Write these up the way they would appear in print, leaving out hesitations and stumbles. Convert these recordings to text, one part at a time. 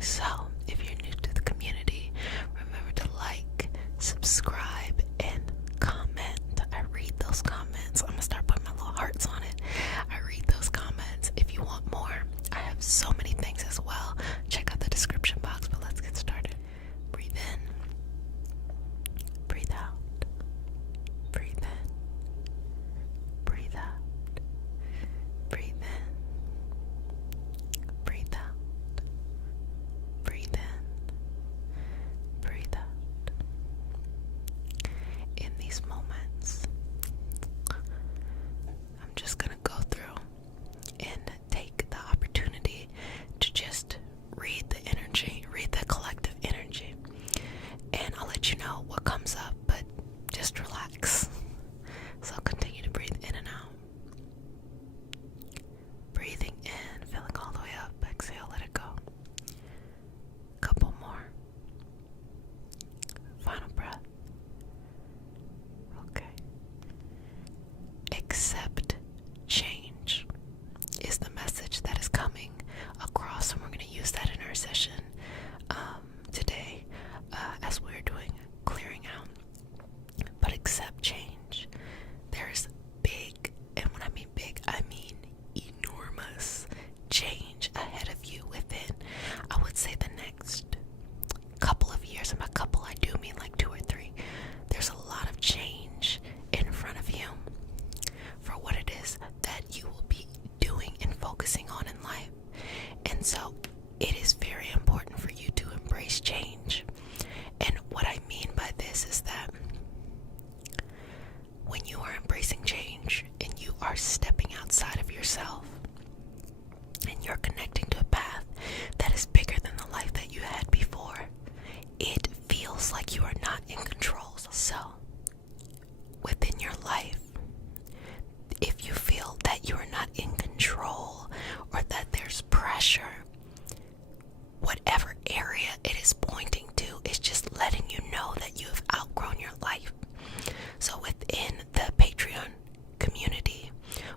So, if you're new to the community, remember to like, subscribe, and comment. I read those comments. I'm gonna start putting my little hearts on it. I read those comments. If you want more, I have so many things as well. Check out the description box, but let's get started. Breathe in. Breathe out. Breathe in. Breathe out. Breathe in. Breathe out. Breathe in. Breathe out. In these moments, I'm just going to go through and take the opportunity to just read the energy, read the collective energy, and I'll let you know what comes up, but just relax. So continue to breathe in and out. Breathing in, filling all the way up. Exhale, let it go. Couple more. Final breath. Okay. Accept change is the message that is coming across, and we're going to use that in our session today as we're doing clearing out. But accept change. There's big, and when I mean big, I mean enormous change ahead of you within, I would say, the next couple of years. And by couple, I do mean like 2 or 3. There's a lot of change in front of you for what it is that you will be doing and focusing on in life. And so it is very important for you to embrace change. And what I mean by this is that when you are embracing change and you are stepping outside of yourself and you're connecting to a path that is bigger than the life that you had before, it feels like you are not in control. So within your life, if you feel that you are not in control or that there's pressure, whatever area it is pointing to is just letting you know that you have outgrown your life. So within the Patreon community,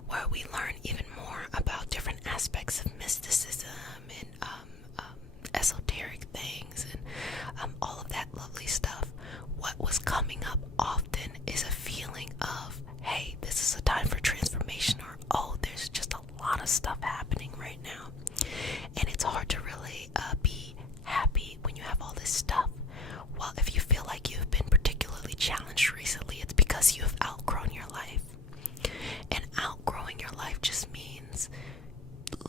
where we learn even more about different aspects of mysticism and esoteric things and all of that lovely stuff, what was coming up often is a feeling of, hey, this is a time for transformation, or oh, there's just a lot of stuff happening right now. And it's hard to really be happy when you have all this stuff. Well, if you feel like you've been particularly challenged recently, it's because you have outgrown your life. And outgrowing your life just means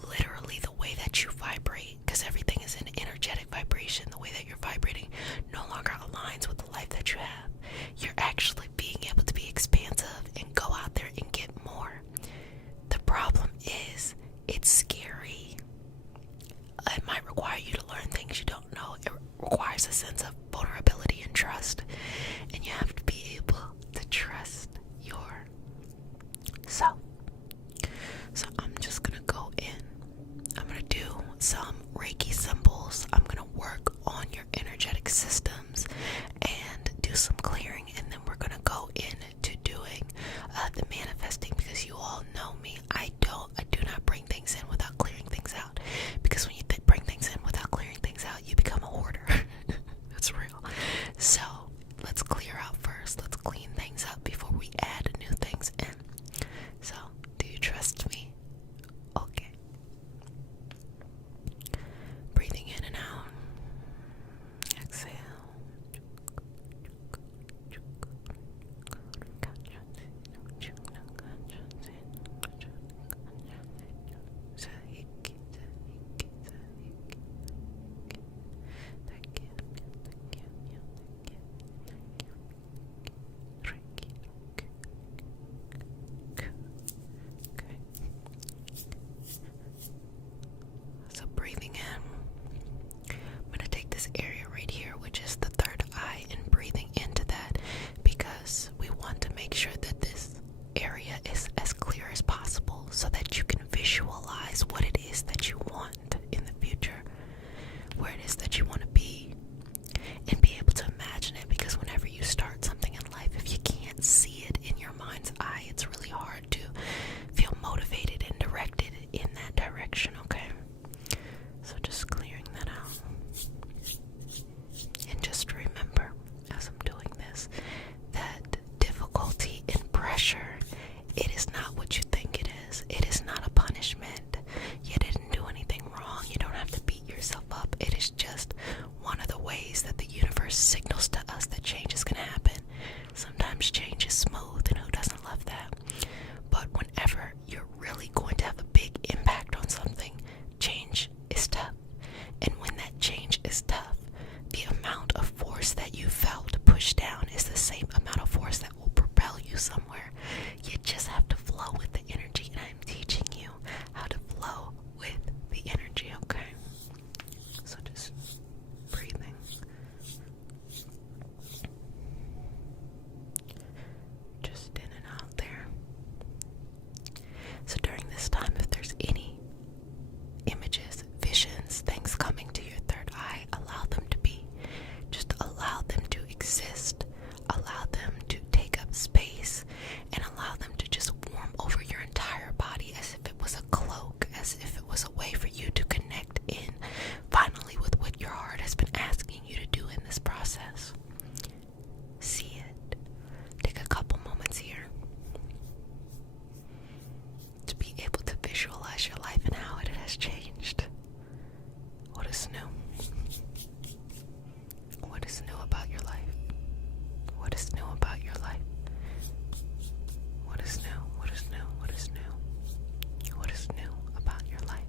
literally the way that you vibrate, because everything is an energetic vibration. The way that you're vibrating no longer aligns with the life that you have. You're actually being able to be expansive and go out there and get more. The problem is, it's scary. It might require you to learn things you don't know. It requires a sense of vulnerability and trust. And you have to be able to trust yourself. So I'm just going to go in. I'm going to do some Reiki symbols. I'm going to work on your energetic systems and do some clearing. And then we're going to go into doing the manifesting, because you all know me. I do not bring things in without clearing things out. Because when you bring things in without clearing things out, you become a hoarder. That's real. So let's clear out first. Let's clean things up before we add new things in. So, do you trust me? Okay. Breathing in and out. Exhale. exist. Allow them to take up space and allow them to just warm over your entire body as if it was a cloak, as if it was a way for you to connect in finally with what your heart has been asking you to do in this process. See it. Take a couple moments here to be able to visualize your life and how it has changed. What is new? What is new about your life? What is new about your life? What is new? What is new? What is new? What is new about your life?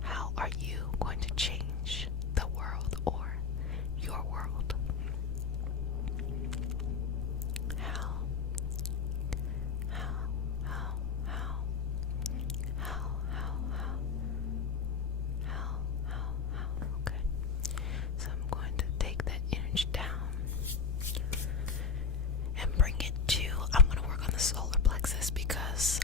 How are you going to change the world or your world? How? Okay. So I'm going to take that energy down and bring it to, I'm going to work on the solar plexus because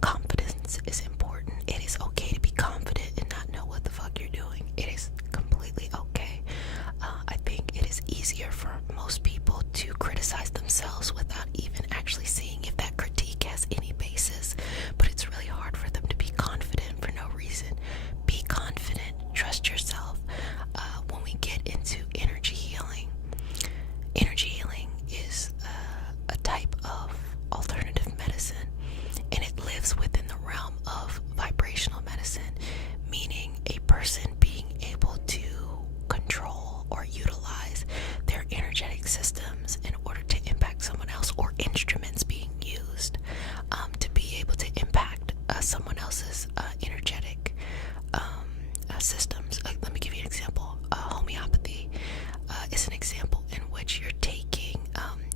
confidence is important. It is okay to be confident and not know what the fuck you're doing. It is completely okay. I think it is easier for most people to criticize themselves without even actually seeing if that critique has any basis, but it's really hard for them to be confident for no reason. Be confident, trust yourself. When we get into energy healing is a type of alternative medicine, and it lives within the realm of vibrational medicine, meaning a person being able to control or utilize their energetic systems in order to impact someone else, or instruments being used to be able to impact someone else's energetic systems. Let me give you an example. Homeopathy is an example in which you're taking,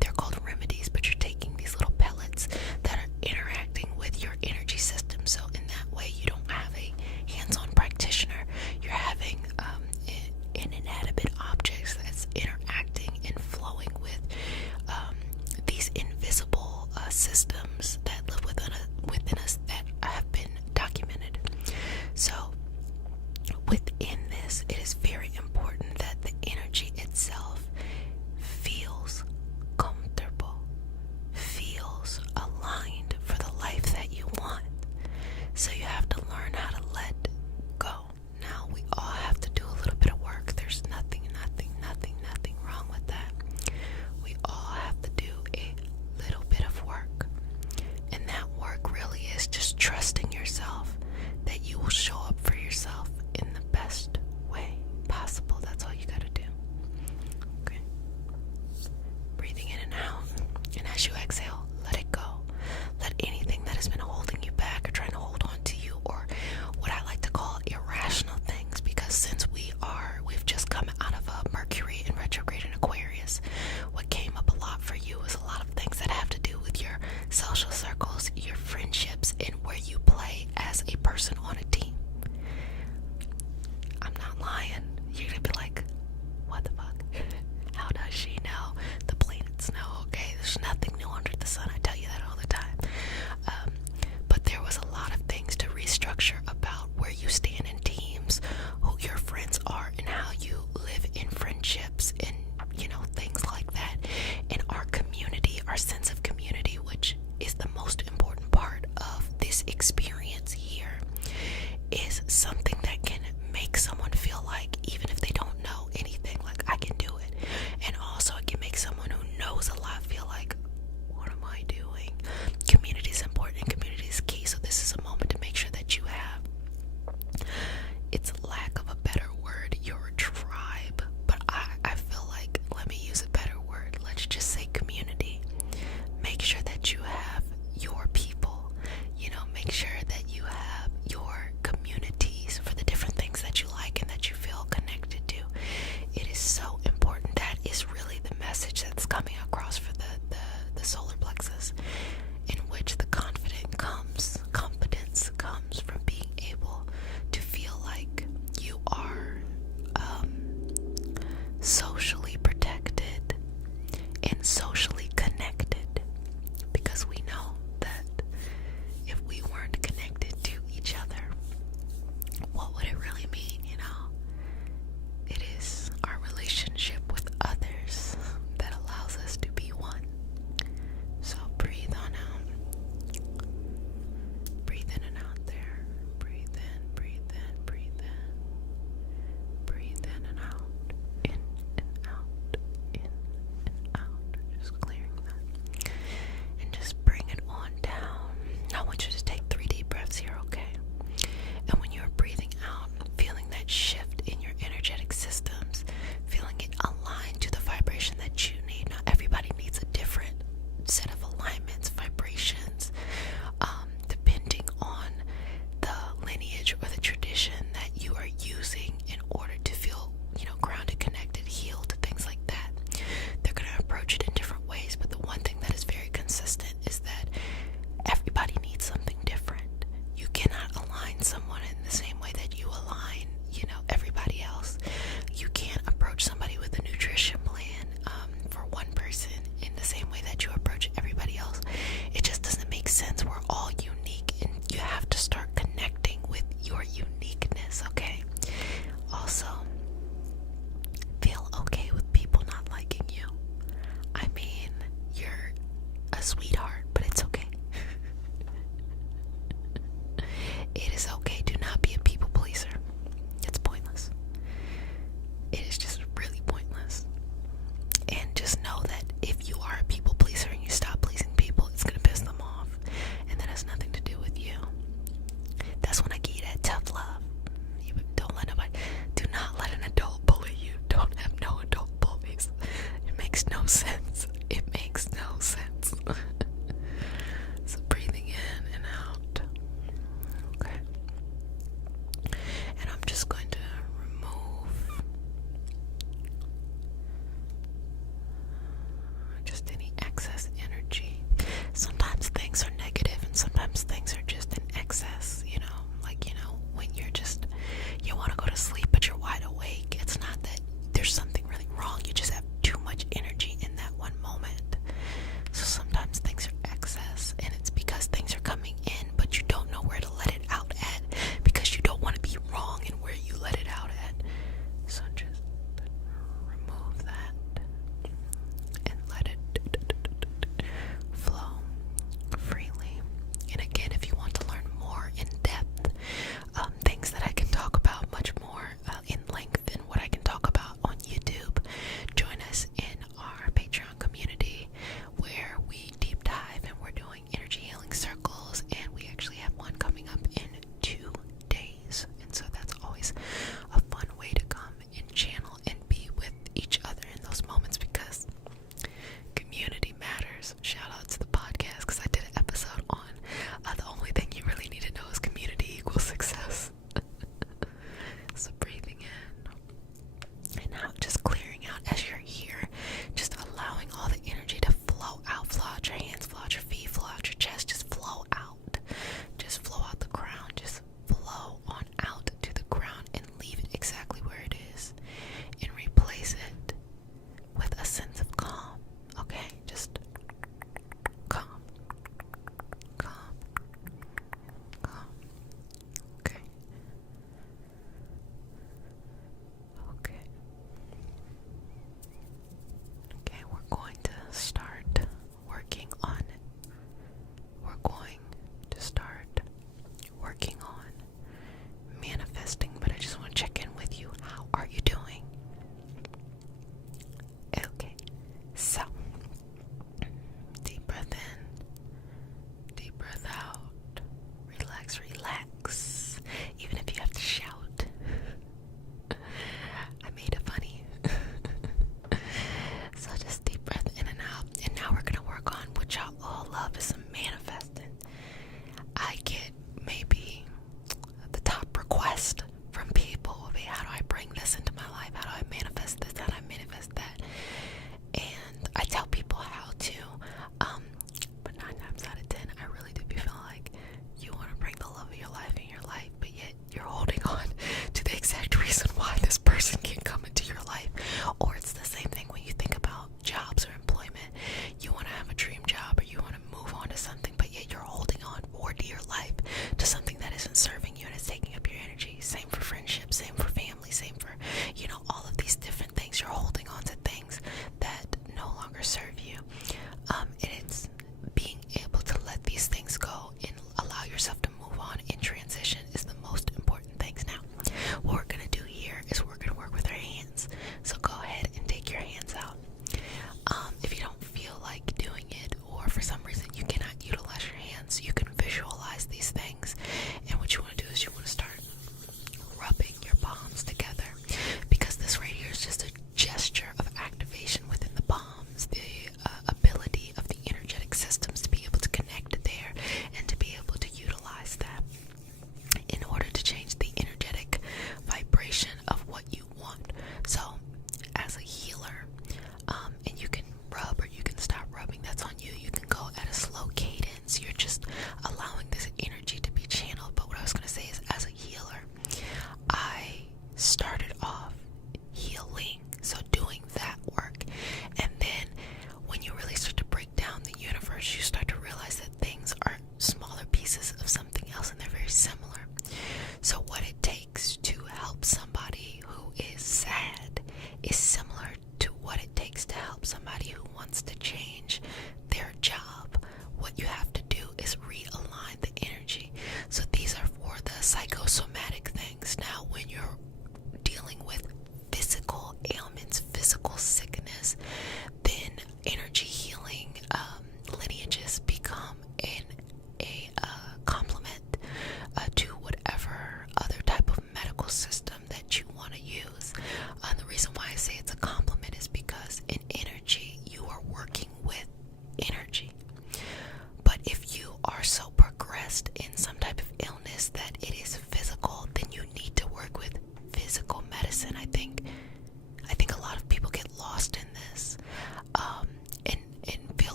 they're called remedies, but you're taking these little pellets that are interacting with your energy system. So in that way, you don't have a hands-on practitioner. You're having an inanimate objects that's interacting and flowing with these invisible systems that live within us that have been documented. So within this, it is very important that the energy itself feels comfortable, feels aligned for the life that you want. So you have to learn how to let go. Now, we all have to do a little bit of work. There's nothing wrong with that. We all have to do a little bit of work. And that work really is just trusting yourself that you will show up for yourself in the best way possible. That's all you gotta do. Okay. Breathing in and out. And as you exhale, let it go. Let anything that has been holding you back or trying to hold on to you, or what I like to call irrational things, because since we've just come out of a Mercury in retrograde in Aquarius, what came up a lot for you is a lot of things that have to do with your social circles, your friendships, and where you play as a person on a team. I'm not lying. You're gonna be like, what the fuck? How does she know? The planets know, okay? There's nothing new under the sun. I tell you that all the time. But there was a lot of things to restructure about where you stand in teams, who your friends are, and how you live in friendships, and things like that. And our community, our sense of community, which is the most important part of this experience here, is something that can make someone feel like, even if they don't know anything, like, I can do it. And also it can make someone who knows a lot feel like, what am I doing? Community is important, and community is key. So this is a moment to make sure that you have, it's lack of a better word, your tribe. But I feel like, let me use a better word. Let's just say community. Make sure that you have your people. Make sure that you have your communities for the different things that you like and that you feel connected to. It is so important. That is really the message that's coming across for the solar plexus, in which the confidence comes from being able to feel like you are socially protected and socially connected, because we know that if we weren't connected to each other, what would it really mean? It is our relationship with others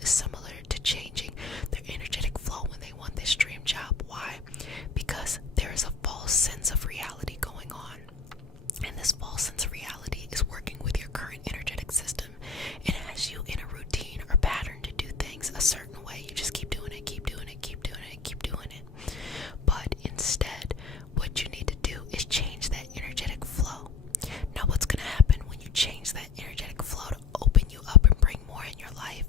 is similar to changing their energetic flow when they want this dream job. Why? Because there is a false sense of reality going on. And this false sense of reality is working with your current energetic system. It has you in a routine or pattern to do things a certain way. You just keep doing it, keep doing it, keep doing it, keep doing it. But instead, what you need to do is change that energetic flow. Now, what's going to happen when you change that energetic flow to open you up and bring more in your life?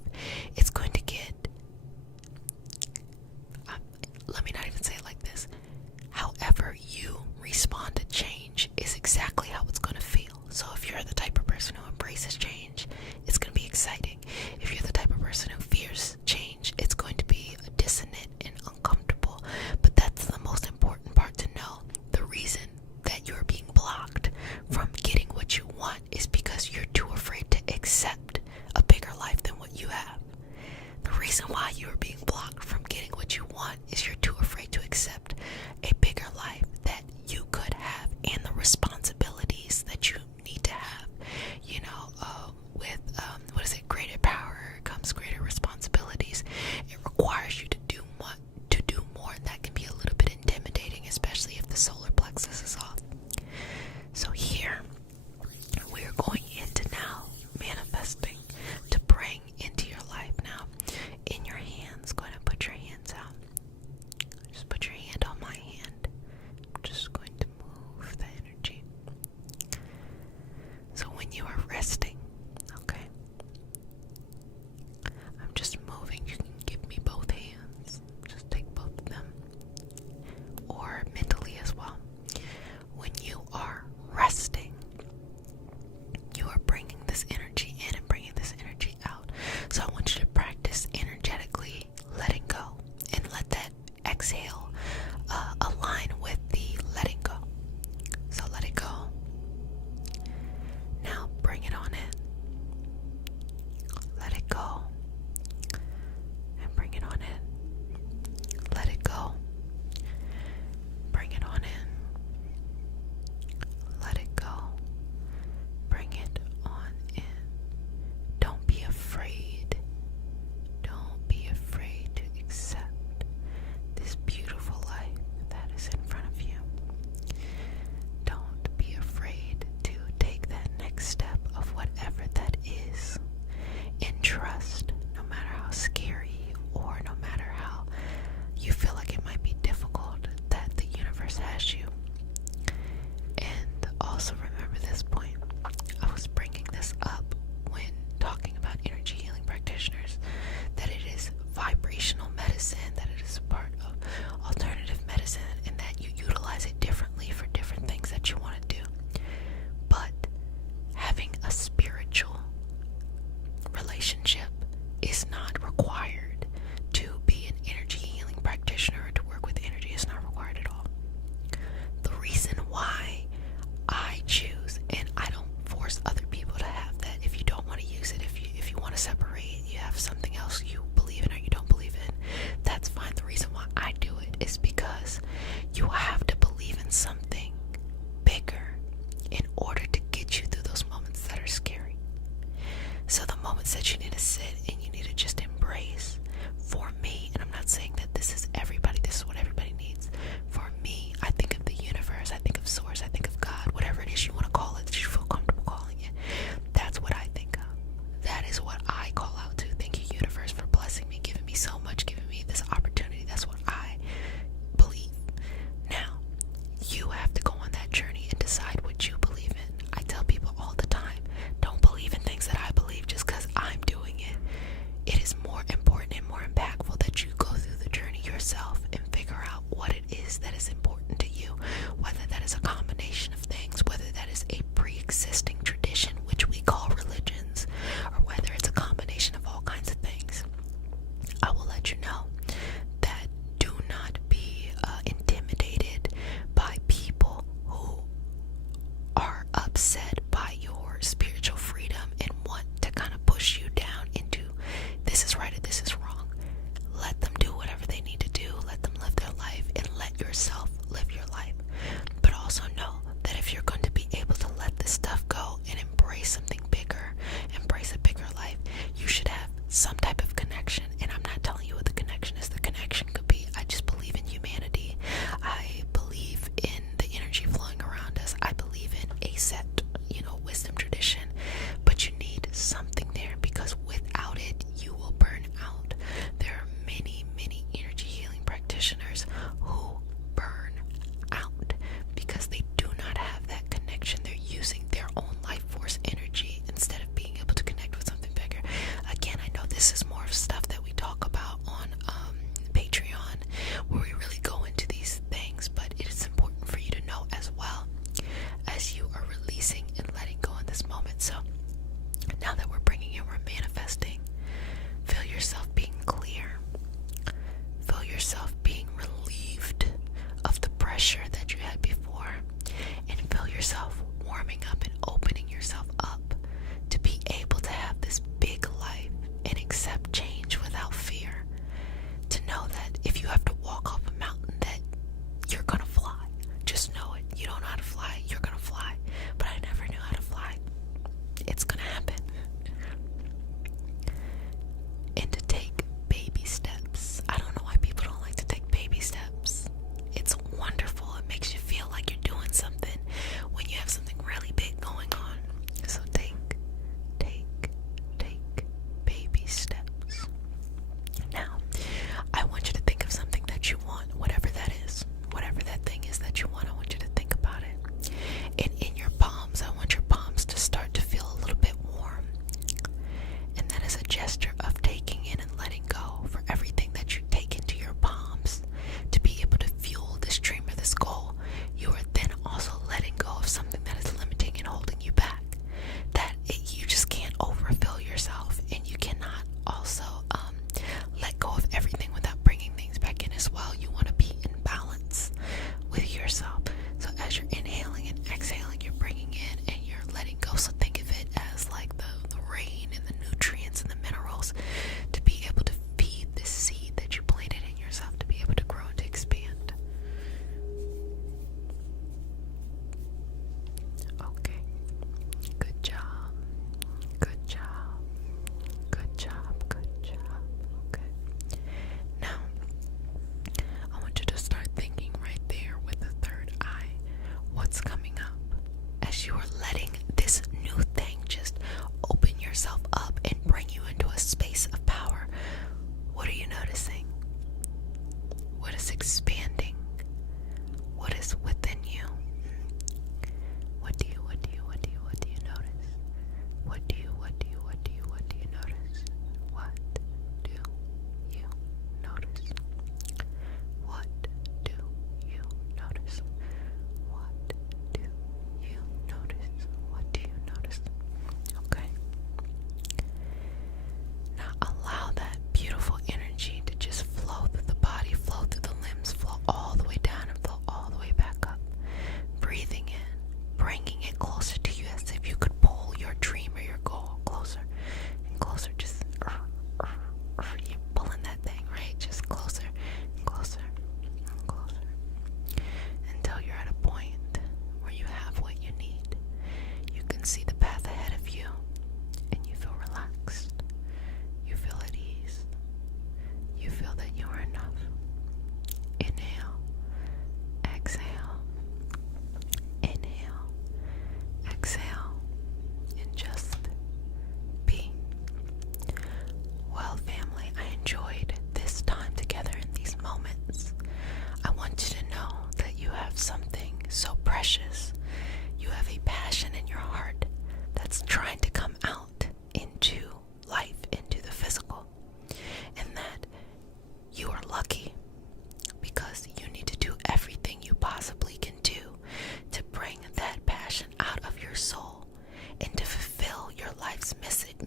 It's going to get, let me not even say it like this. However you respond to change is exactly how it's going to feel. So if you're the type of person who embraces change, it's going to be exciting. If you're the type of person who fears change, it's going to be dissonant and uncomfortable. But that's the most important part to know. The reason that you're being blocked from getting what you want is because you're too afraid to accept a bigger life than what you have. The reason why you are being blocked from getting what you want is you're too afraid to accept a bigger life that you could have and the responsibilities that you need to have. You know, with greater power comes greater responsibilities. It requires you to do more, and that can be a little bit intimidating, especially if the solar plexus is off. So here we are going into now manifesting to bring into your life now. In your hands, go ahead and put your hands out. Just put your hand on my hand. I'm just going to move the energy. So when you are resting, okay, I'm just moving. You can give me both hands. Just take both of them. Or mentally as well. When you are resting, you are bringing this energy in and bringing this energy out. So I want you to practice energetically letting go and let that exhale align with the letting go. So let it go. Now bring it on in. Let it go. And bring it on in. Let it go. Bring it on in. Let it go. Bring it on in. Don't be afraid. Don't be afraid to accept this beautiful life that is in front of you. Don't be afraid to take that next step of whatever that is. And trust, no matter how scary or no matter how you feel like it might be difficult, that the universe has you. And also remember this point. I was bringing this up when talking about energy healing practitioners, that it is vibrational medicine, that it is a part of alternative medicine, and that you utilize it differently for different things that you want to do. But having a spiritual relationship is not required to be an energy healing practitioner or to work with energy. Is not required at all. The reason why I choose, and I don't force other people to have that. If you don't want to use it, if you want to separate, you have something else you believe in or you don't believe in, that's fine. The reason why I do it is because you have to believe in something bigger in order to get you through those moments that are scary. So the moments that you need to sit and you need to just embrace, for me, and I'm not saying that this is everybody, this is what everybody needs. For me, I think of the universe, I think of source, I think of God, whatever it is you want to call it, that you feel comfortable calling it. That's what I think of. That is what I call out to. Thank you, universe, for blessing me, giving me so much, giving me this opportunity. That's what I believe. Now, you have to go on that journey and decide what you believe in. I tell people all the time, don't believe in things that I believe just because I'm doing it. It is more important and more impactful that you go through the journey yourself and figure out what it is that is important to you, whether that is a combination of things, whether that is a pre-existing tradition, which we call religions, or whether it's a combination of all kinds of things. I will let you know that do not be intimidated by people who are upset by your spiritual freedom and want to kind of push you down into this is right or this is wrong. Let them do whatever they need to do. Let them live their life and let yourself live your life. But also know that if you're going to be able to let this stuff go and embrace something bigger, embrace a bigger life, you should have some type of connection is expanding what is within you. What do you notice? What do you notice? What do you notice? What do you notice? What do you notice? What do you notice? Okay. Now allow that beautiful energy to just flow through the body, flow through the limbs, flow all the way down and flow all the way back up. Breathing in, bringing it closer to you as if you could pull your dream or your goal closer and closer. Just you're pulling that thing, right? Just closer and closer and closer until you're at a point where you have what you need. You can see the path ahead of you and you feel relaxed. You feel at ease. You feel that you are enough. Inhale, exhale, inhale, exhale, and just be. Well, family, I enjoyed this time together in these moments. I want you to know that you have something so precious. You have a passion in your heart that's trying to come out into life, into the physical. And that you are lucky because you need to do everything you possibly can do to bring that passion out of your soul and to fulfill your life's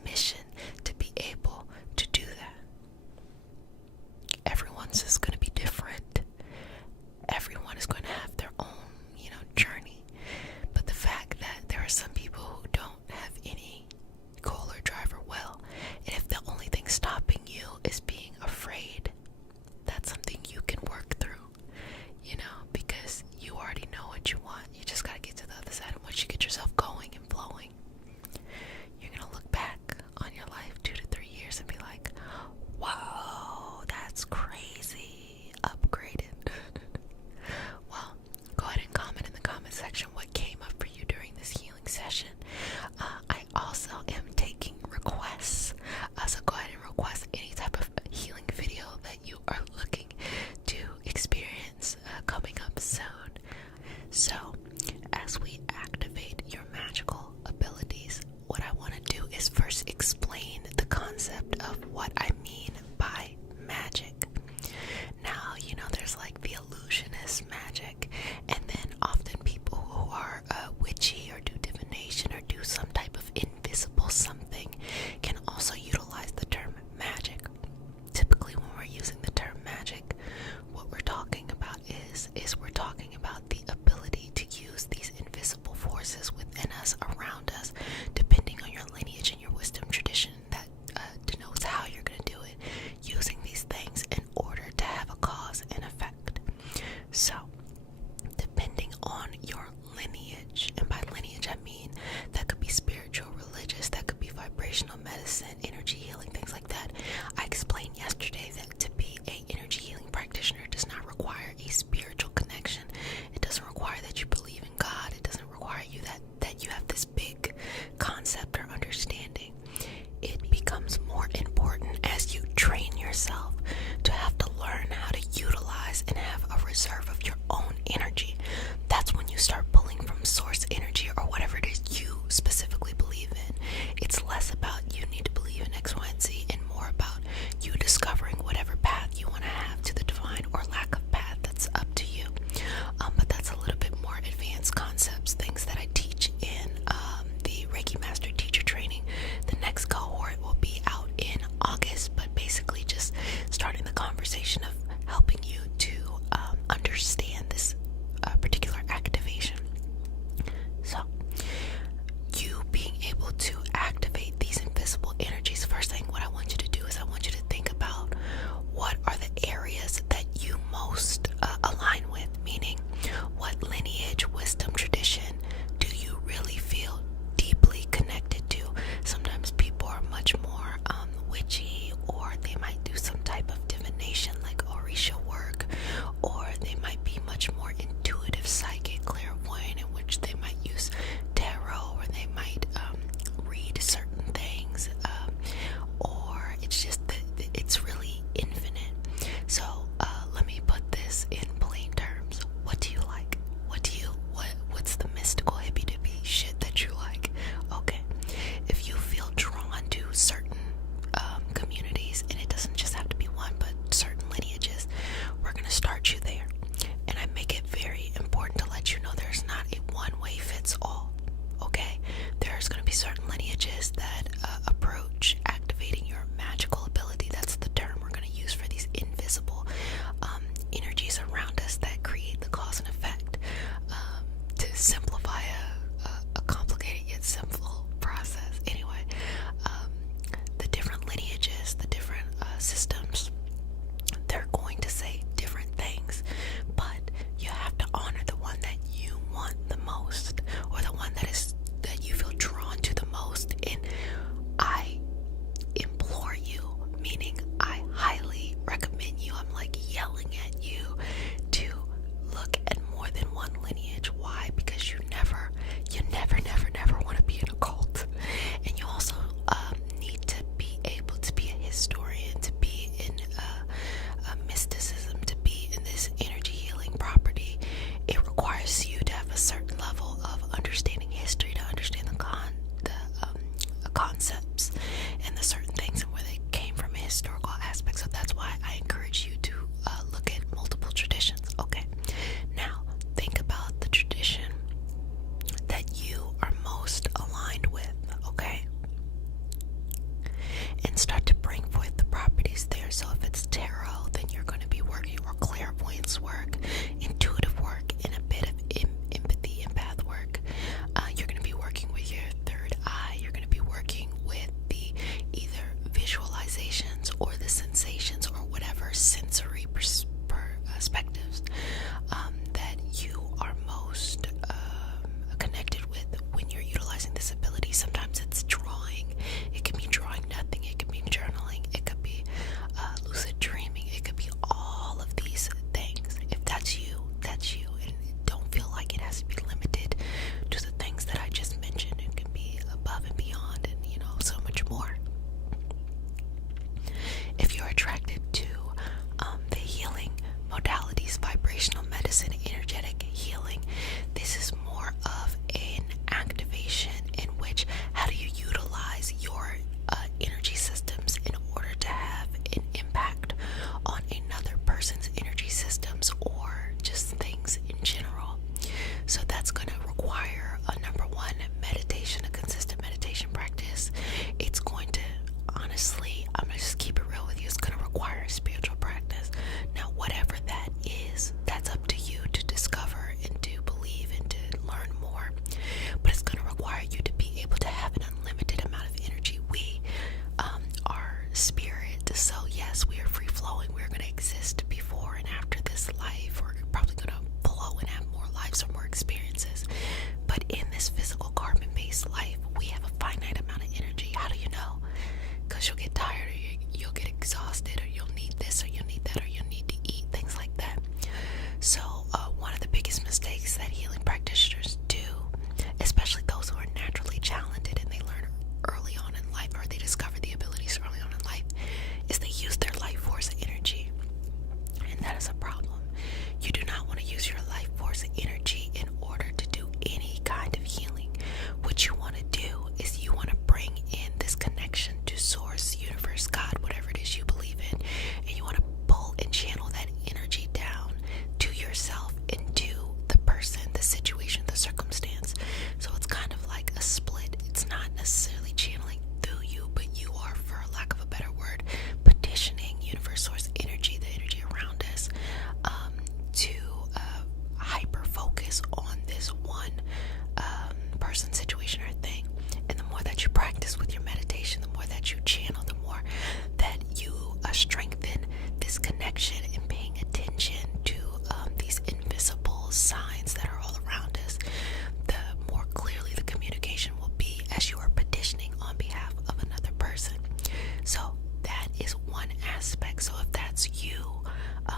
mission to be able to do that. Everyone's is going to be different. Everyone is going to have their own, journey. But the fact that there are some people who don't have any goal or drive or will, and if the only thing stopping you is being afraid, that's something you can work through, because you already know what you want. You just got to get to the other side. And once you get yourself going and flowing, you're going to look back on your life 2 to 3 years and be like, wow, that's crazy.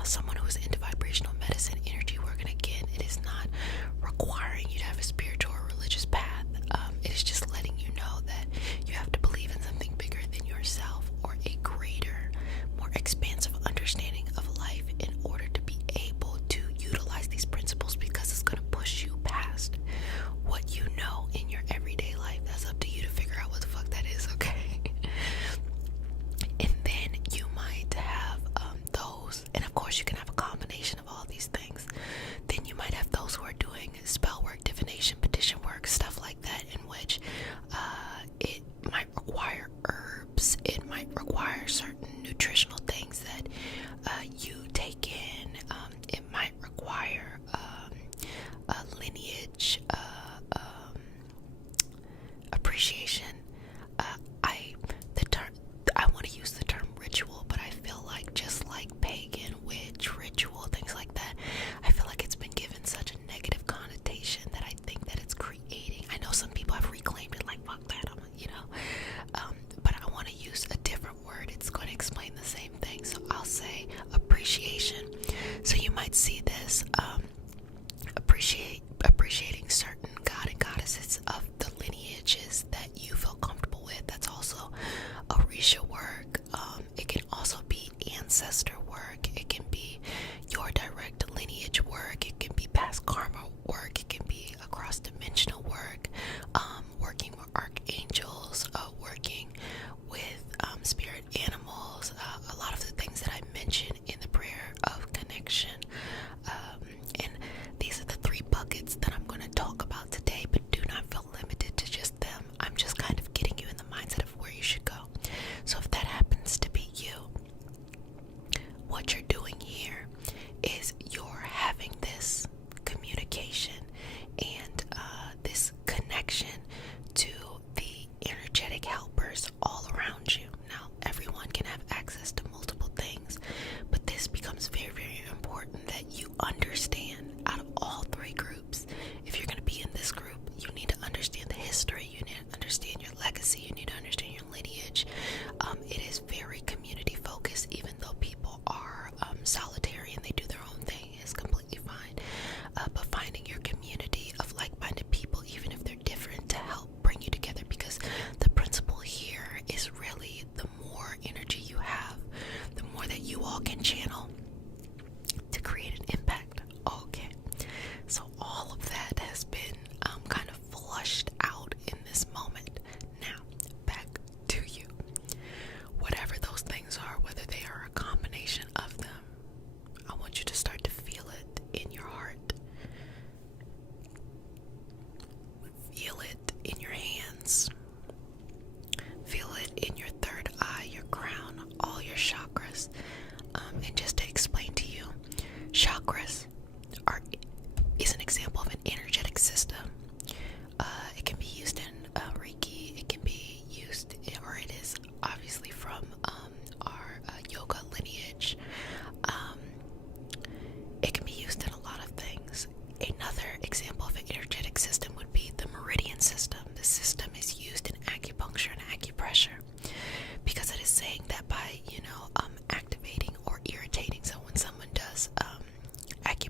someone who is into vibrational medicine, energy work, and again, it is not requiring you to have a spiritual or religious path. It is just letting you know that you have to believe in something bigger than yourself, or a greater, more expansive understanding of life in order to be able to utilize these principles, because it's going to push you past what you know in your everyday life. That's up to you to figure out what the fuck that is, okay? And then you might have those, and of course you can have a combination of all these things. Then you might have those who are doing spell work, divination, petition work, stuff like that, in which it might require herbs, it might require certain nutritional things that you take in, it might require a lineage appreciation. I want to use the term ritual, but I feel like just like pagan, witch, ritual, things like that, I feel like it's been given such a negative connotation that I think that it's creating. I know some people have reclaimed it, like fuck that, but I want to use a different word. It's going to explain the same thing. So I'll say appreciation. So you might see this appreciating certain god and goddesses of the lineages that you feel comfortable with. That's also Orisha work. It can also be ancestor work. It can be your direct lineage work. It can be past karma work. It can be across dimensional work. Working with archangels. Working with spirit animals. A lot of the things that I mentioned in the prayer of connection. And these are the 3 buckets that I'm going to talk about today, but do not feel limited to just them. I'm just kind of getting you in the mindset of where you should go. So if that happens to be you, what you're doing here is you're having this communication and this connection to the energetic helpers all around you. Now, everyone can have access to multiple things, but this becomes very, very important that you understand out of all 3 groups. If you're going to be in this group, you need to understand the history, you need to understand your legacy, you need to understand your lineage. It is very community focused, even though people are solitary and they do their own thing, is completely fine. But finding your community of like-minded people, even if they're different, to help bring you together, because the principle here is really the more energy you have, the more that you all can channel to create an impact. Okay, so all of that has been kind of flushed out in this moment. Now, back to you. Whatever those things are, whether they are a combination of them, I want you to start to feel it in your heart. Feel it in your hands. Feel it in your third eye, your crown, all your chakras. And just to explain to you, chakras is an example of an energetic system. It can be used in Reiki. It can be used, or it is obviously from our yoga lineage. It can be used in a lot of things. Another example of an energetic system would be the meridian system. The system is used in acupuncture and acupressure, because it is saying that by, activating or irritating. So when someone does acupuncture,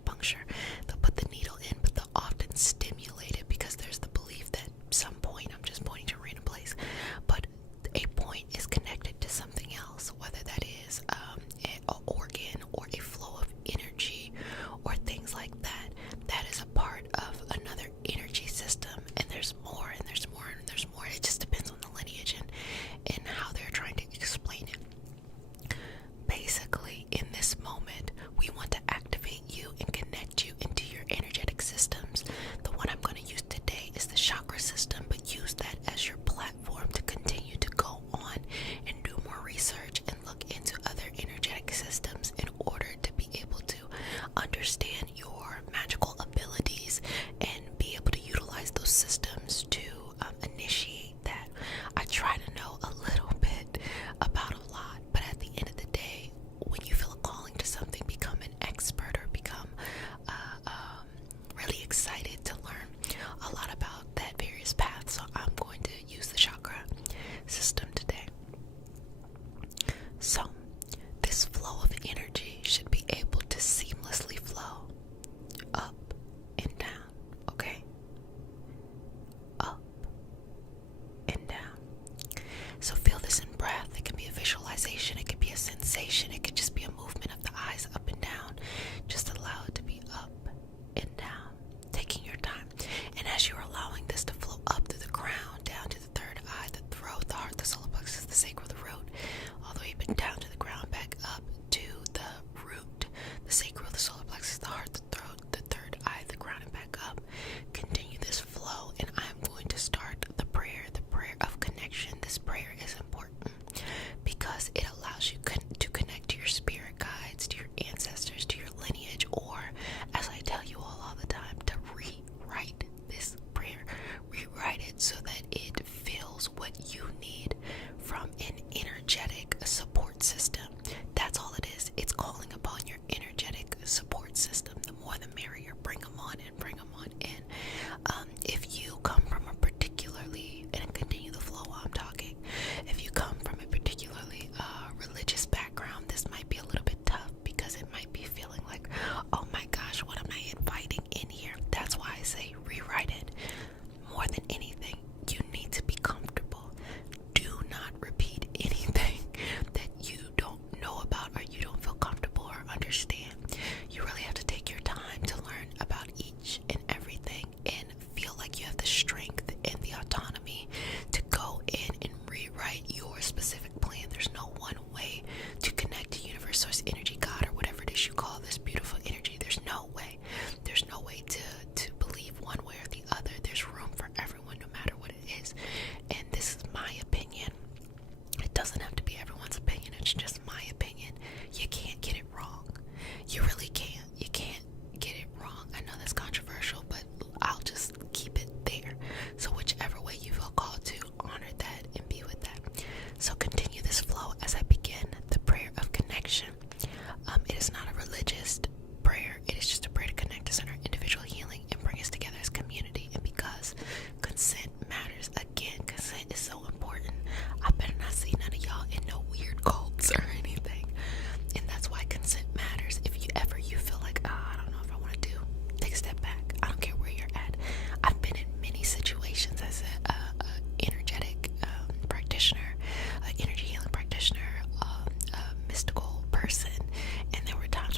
calling upon your energetic support system. The more the merrier. Bring them on in, bring them on in. If you come from a particularly, and continue the flow while I'm talking, if you come from a particularly religious background, this might be a little bit tough because it might be feeling like, oh my gosh, what am I inviting in here? That's why I say rewrite it. More than anything, you need to be comfortable. Do not repeat anything that you don't know about or you don't feel comfortable or understand. You really have to take your time to learn about each and everything and feel like you have the strength and the autonomy to go in and rewrite your specific plan. There's no one way to connect to universe, source, energy, God, or whatever it is you call this beautiful energy. There's no way. There's no way to believe one way or the other. There's room for everyone, no matter what it is. And this is my opinion. It doesn't have to be everyone's opinion. It's just my opinion. You can't get it wrong. You really can't. You can't get it wrong. I know that's controversial, but I'll just keep it there. So whichever way you feel called to, honor that and be with that. So continue this flow as I begin the prayer of connection. It is not a religious prayer. It is just a prayer to connect us in our individual healing and bring us together as community. And because consent matters, again, consent is so important. I better not see none of y'all in no weird cults or anything. And that's why consent matters. If you feel like, I don't know if I want to do, take a step back. I don't care where you're at. I've been in many situations as a energetic practitioner, energy healing practitioner, a mystical person, and there were times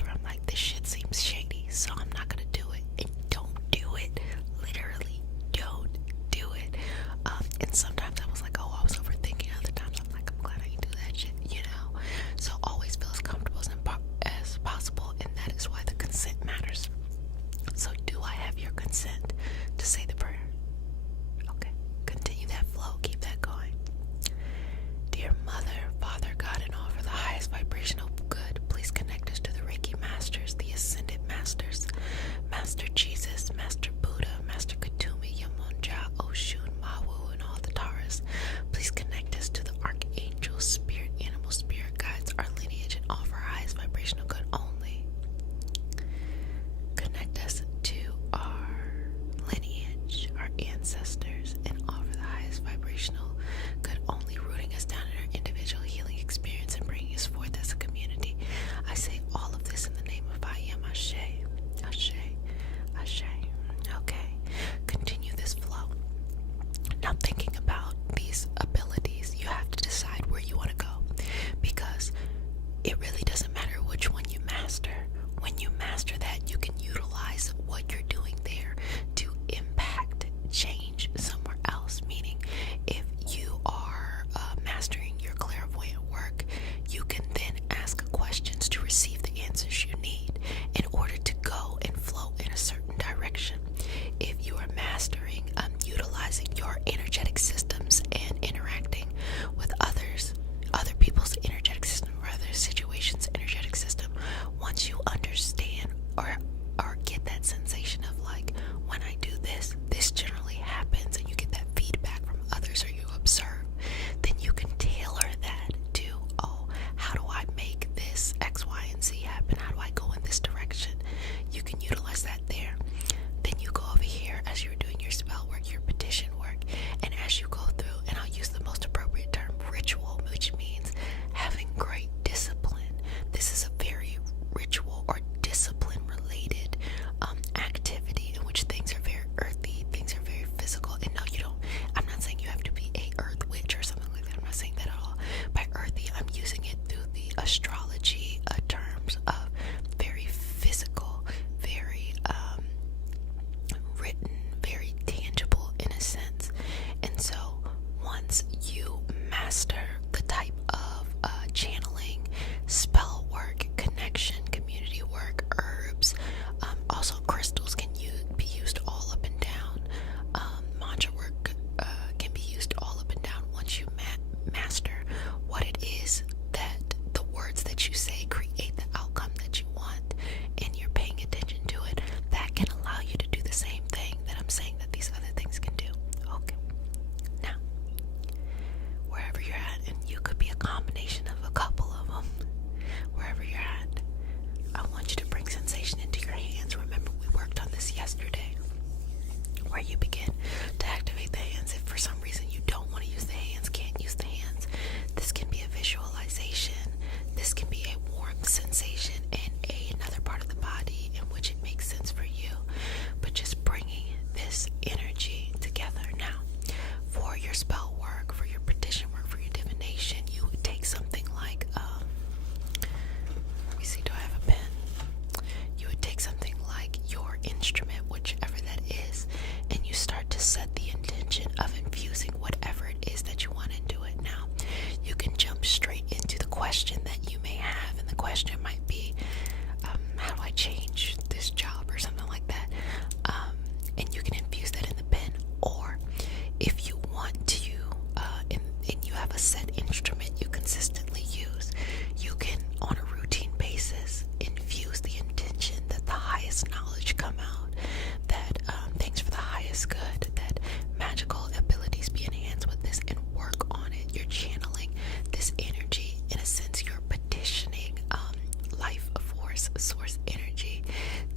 source energy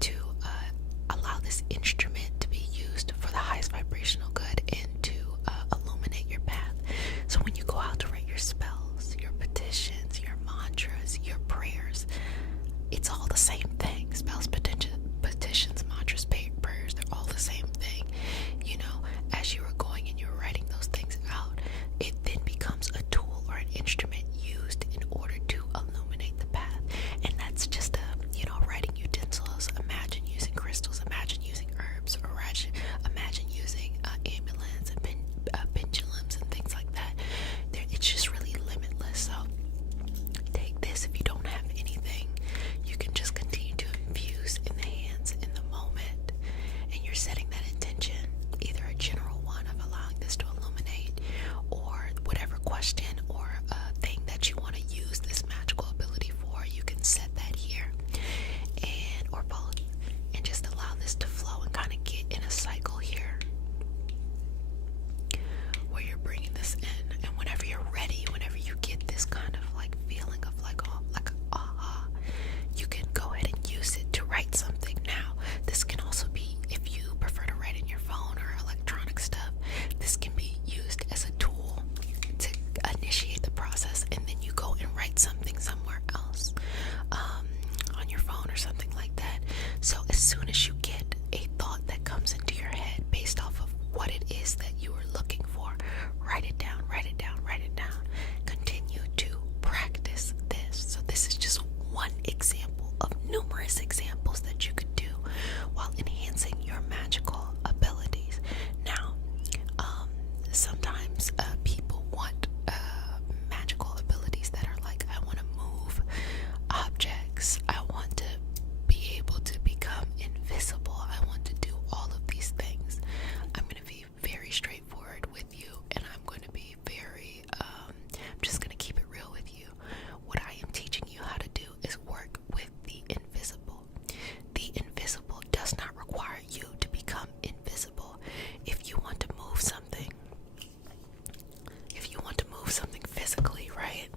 to allow this instrument to be used for the highest vibrational good and to illuminate your path. So when you go out to write your spells, your petitions, your mantras, your prayers, it's all the same thing. Spells, petitions, mantras, prayers, they're all the same thing. You know, as you are going and you're writing those things out, it then becomes a tool or an instrument used in order to illuminate the path. And that's just writing utensils. Imagine using crystals, imagine using herbs, or imagine using amulets and pendulums and things like that. It's just really limitless. So take this. If you don't have anything, you can just continue to infuse in the hands in the moment, and you're setting that intention, either a general one of allowing this to illuminate, or whatever question or thing that you want to use this magical ability for. You can set that here, or both, and just allow this to flow and kind of get in a cycle here where you're bringing this in. And whenever you're ready, whenever you get this kind of like feeling of like aha, you can go ahead and use it to write something. Now, this can also be, if you prefer to write in your phone or electronic stuff, this can be used as a tool to initiate the process, and then you go and write something somewhere else on your phone or something like that. So as soon as you get a thought that comes into your head based off of what it is that you are looking for, write it down, write it down, write it down. Continue to practice this. So this is just one example of numerous examples that you could do while enhancing your magical abilities. Now, sometimes people want magical abilities that are like, I want to move objects, I want to be able to become invisible, I want to do all of these things. I'm going to be very straightforward with you, and I'm going to be very I'm just going to keep it real with you. What I am teaching you how to do is work with the invisible. The invisible does not require you to become invisible. If you want to move something, physically, right?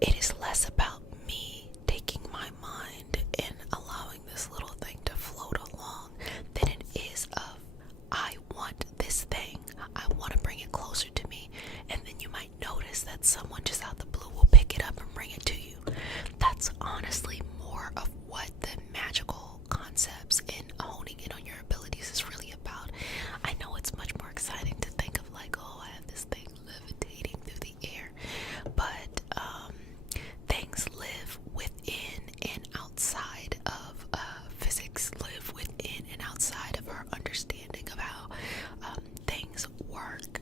It is less about me taking my mind and allowing this little thing to float along than it is of, I want this thing, I want to bring it closer to me. And then you might notice that someone just out the blue will pick it up and bring it to you. That's honestly more of what the magical concepts in honing in on your abilities is really about. I know it's much more exciting to think of like, oh, I have this thing levitating through the air, but things live within and outside of physics, live within and outside of our understanding of how things work,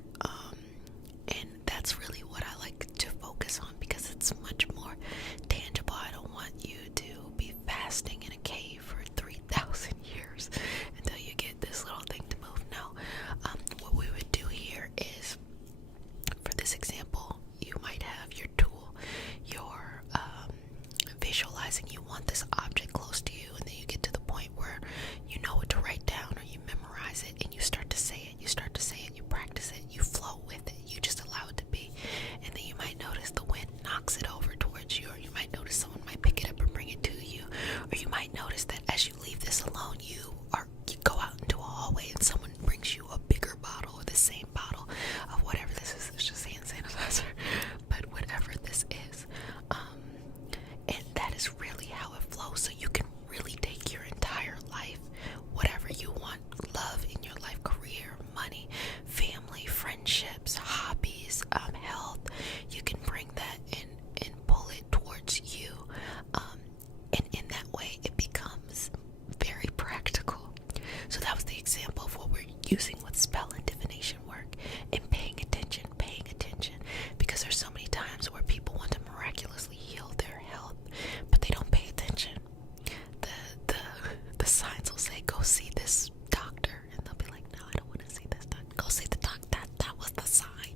and that's really what I like to focus on, because it's much more tangible. I don't want you to be fasting in a cave for 3,000 years until you get this little thing to move. No, what we would do here is, for this example, you might have your tool, you're visualizing you want this object close to you, and then you get to the point where you know what to write down, or you memorize it, and you start to say it, you practice it, you flow with it, you just allow it to be. And then you might notice the wind knocks it over towards you, or you might notice someone might pick it up and bring it to you, or you might notice that as you leave this alone, you go out into a hallway and someone brings you a bigger bottle, or the same bottle of whatever this is. It's just hand sanitizer, but whatever this is, and that is really how it flows. So you can really take your entire life, whatever you want, love in your life, career, money, family, friendships, hobbies, health, you can bring that and pull it towards you, and in that way it becomes very practical. So that was the example of what we're using with spell and divination work, and paying attention, because there's so many times where people want to miraculously heal their health, but they don't pay attention. The signs will say, go see this doctor, and they'll be like, no, I don't want to see this doctor. Go see the doctor. That was the sign.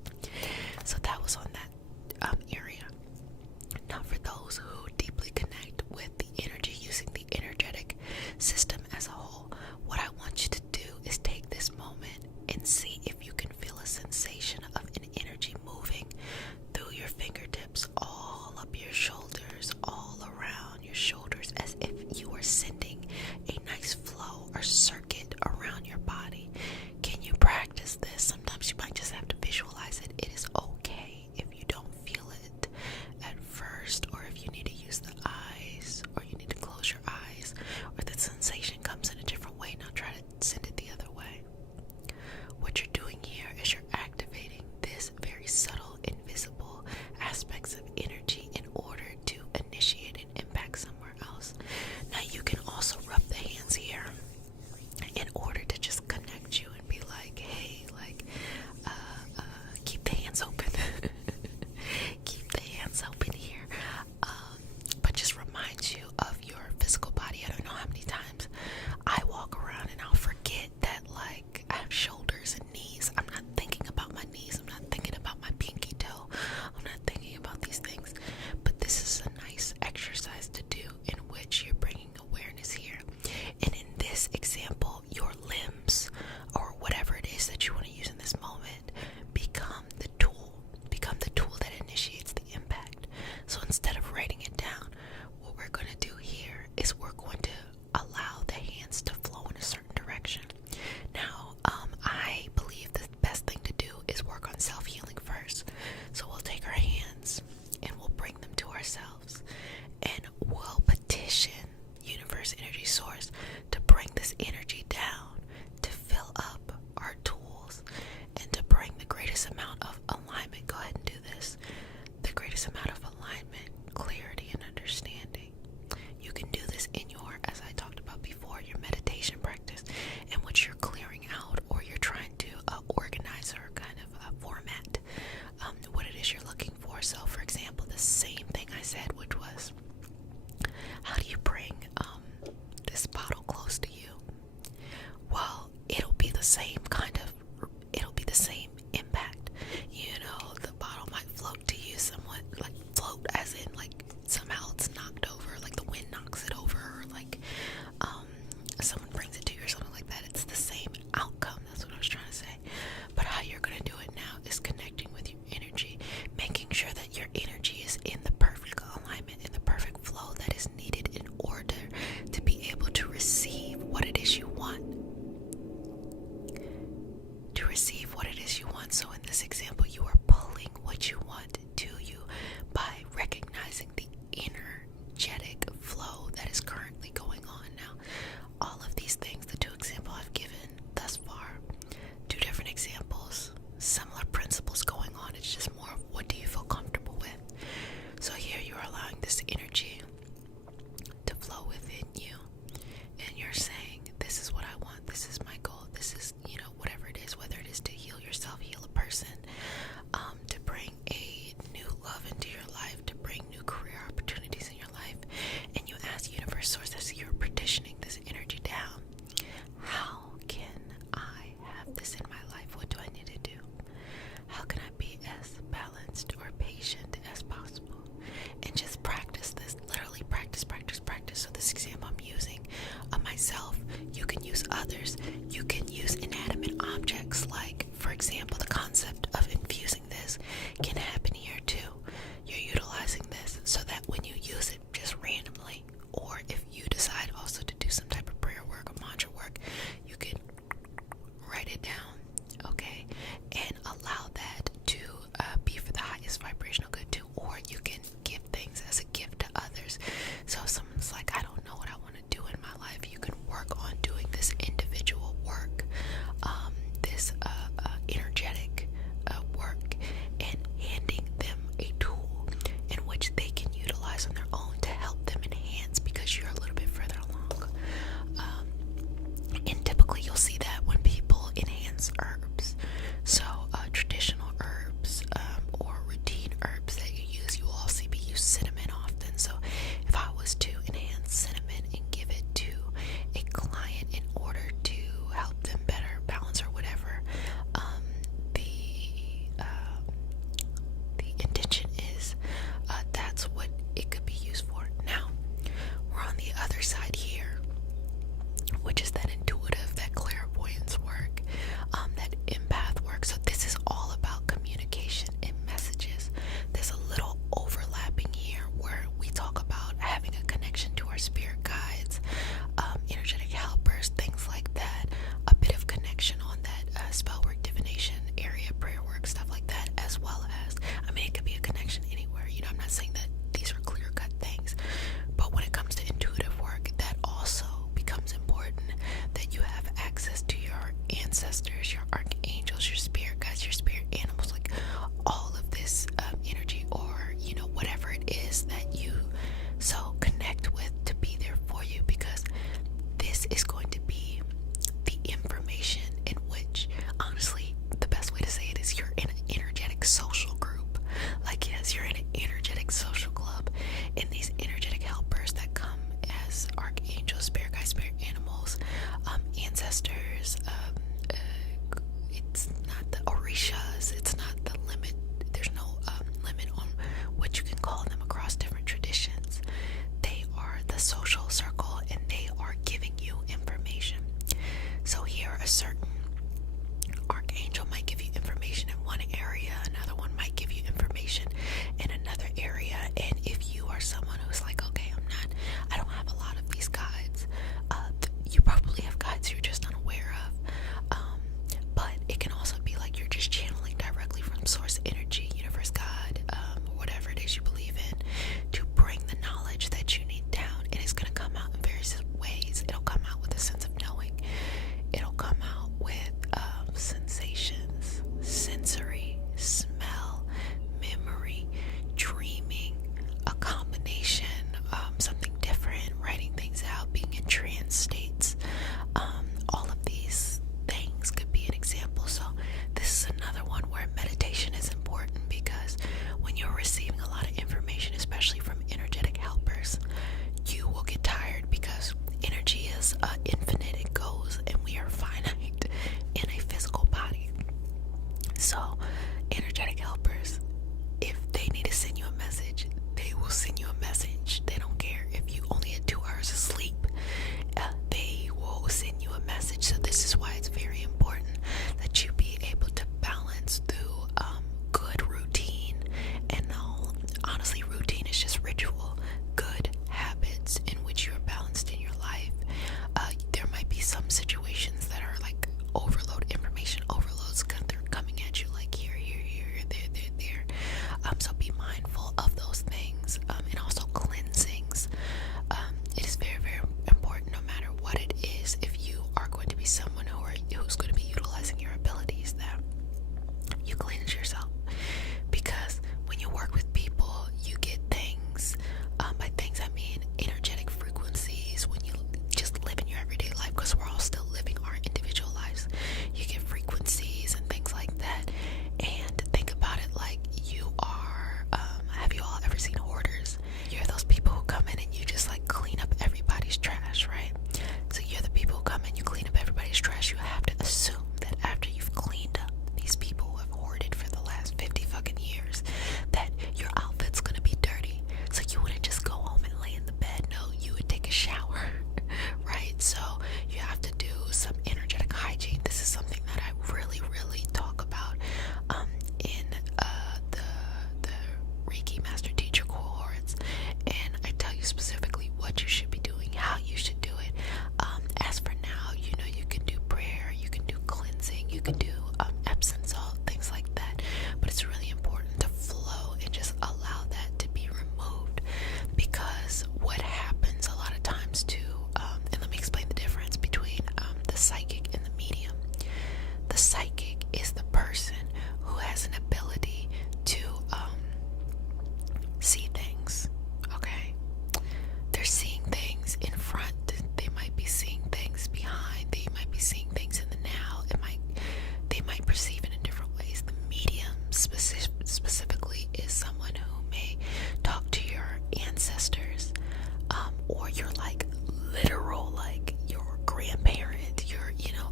or you're like literal, like your grandparent,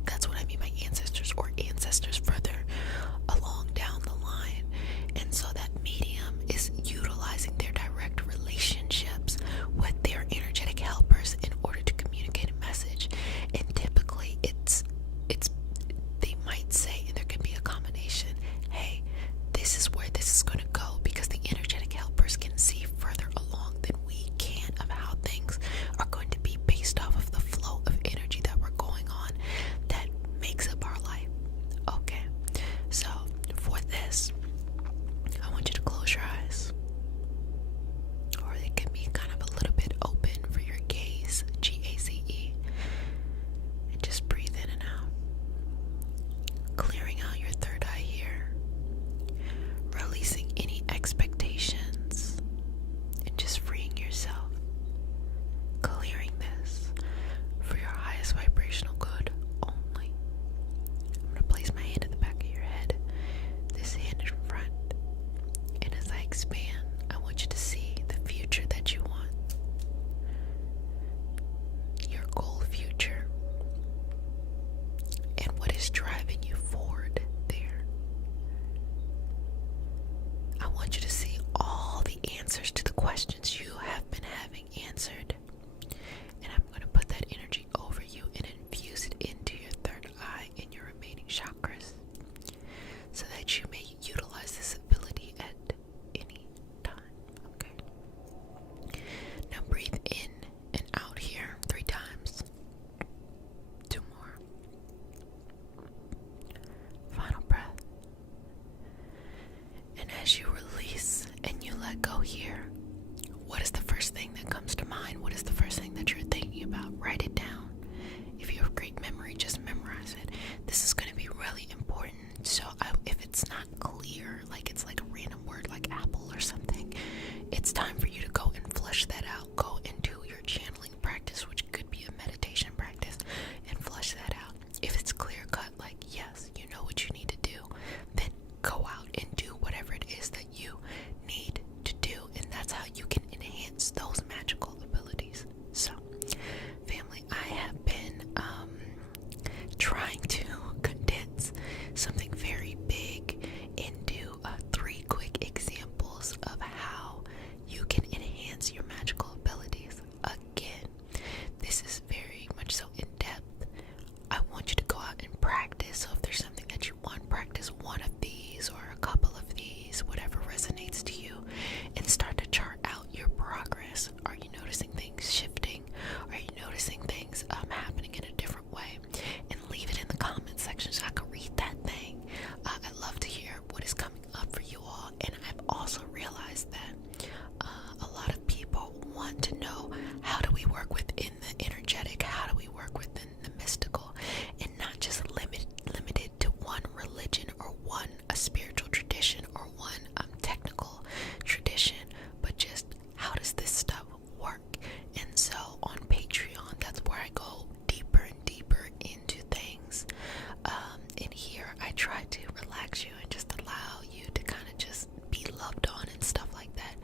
that's what I mean by ancestors, or ancestors further along down the line. And so that medium is utilizing their direct relationships with their energetic helpers in order to communicate a message. And typically it's they might say, and there can be a combination, hey, this is where this is going to go, because the energetic helpers can see further along than we can of how things are going to be based off of the flow of energy that we're going on that makes up our life. Okay, so for this, I want you to close your eyes, or they can be kind of a little bit open for your gaze, Gaze, and just breathe in and out, clearing out your third eye here, releasing any expectations, and just freeing yourself, clearing this for your highest vibrational good only. I'm going to place my hand at the back of your head, this hand in front, and as I expand, I want you to see the future that you want, your goal future, and what is driving you forward there. I want you to see all the answers to the questions you have been having answered. And I'm going to put that energy over you and infuse it into your third eye and your remaining chakras, so that you may utilize this ability at any time. Okay? Now breathe in and out here 3 times. 2 more. Final breath. And as you release and you let go here, what is the first thing that comes to mind? What is the first thing that you're thinking about? Write it down. If you have great memory, just memorize it. This is going to be really important. So if it's not clear, like it's like a random word like apple or something, it's time for you to go and flush that out. Go into your channeling practice, which could be a meditation practice, and flush that out. If it's clear cut, like yes, you know what you need to do, then go out and do whatever it is that you need to do, and that's how you can enhance those magical abilities. So, family, I have been trying to condense something very big into 3 quick examples of how you can enhance your magical abilities. Again, this is very much so in depth. I want you to go out and practice. So if there's something that you want, practice one of these or a couple of these, whatever resonates to you, and start to chart out your progress. Are you noticing things shifting? Are you noticing things happening in a different way? And leave it in the comment section so I can read that thing. I'd love to hear what is coming up for you all. And I've also realized that a lot of people want to know, how do we work within the energetic? How do we work within the mystical? And not just limited to one religion or a spiritual tradition or one technical tradition, but just how does this stuff work? And so on Patreon, that's where I go deeper and deeper into things. And here I try to relax you and just allow you to kind of just be loved on and stuff like that.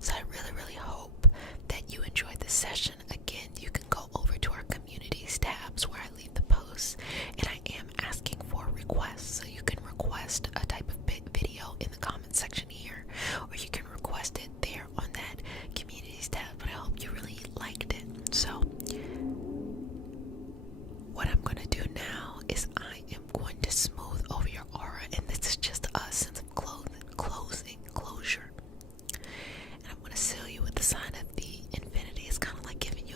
So I really, really hope that you enjoyed this session. Again, you can go over to our communities tabs where I leave the posts, and I am asking for requests. So you can request a type of video in the comment section here, or you can request it there on that communities tab. But I hope you really liked it. So what I'm going to do now is I am going to smooth over your aura, and this is just a sense of closure. And I'm going to seal you with the sign of the infinity. It's kind of like giving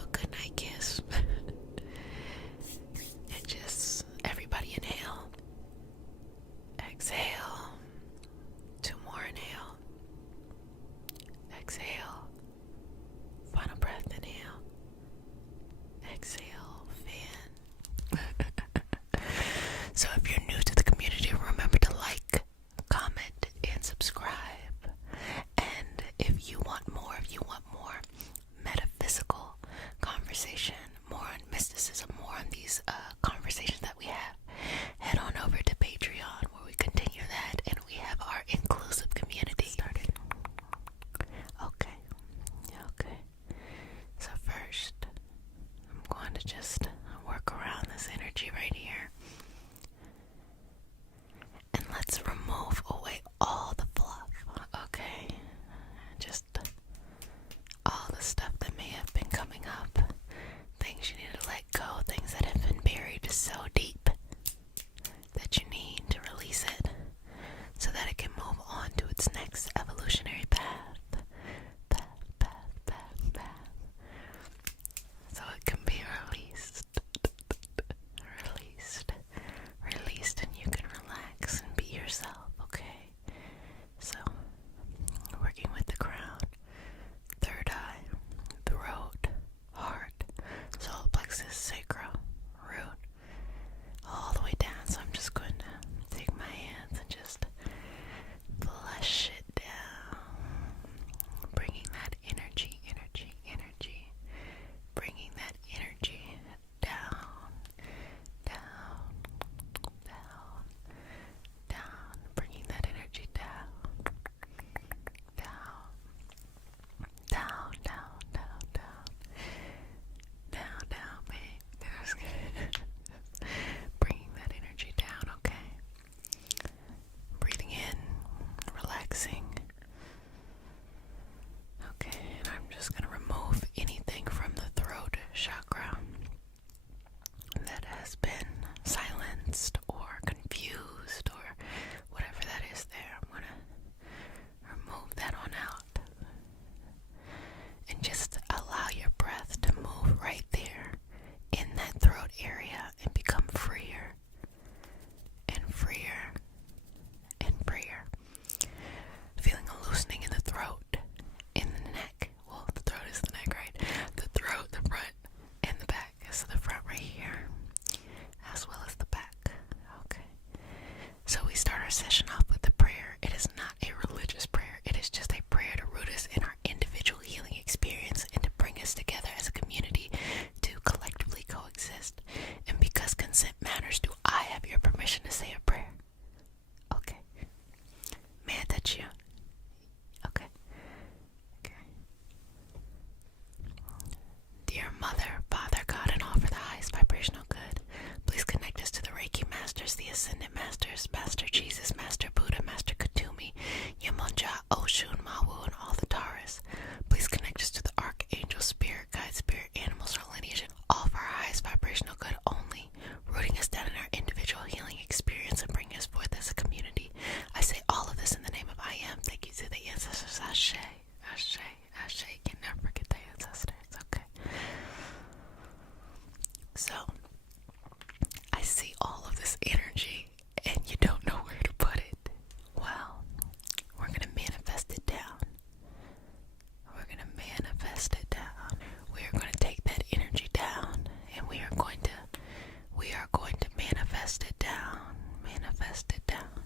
So, I see all of this energy and you don't know where to put it. Well, we're going to manifest it down. We're going to manifest it down. We are going to take that energy down and we are going to manifest it down. Manifest it down.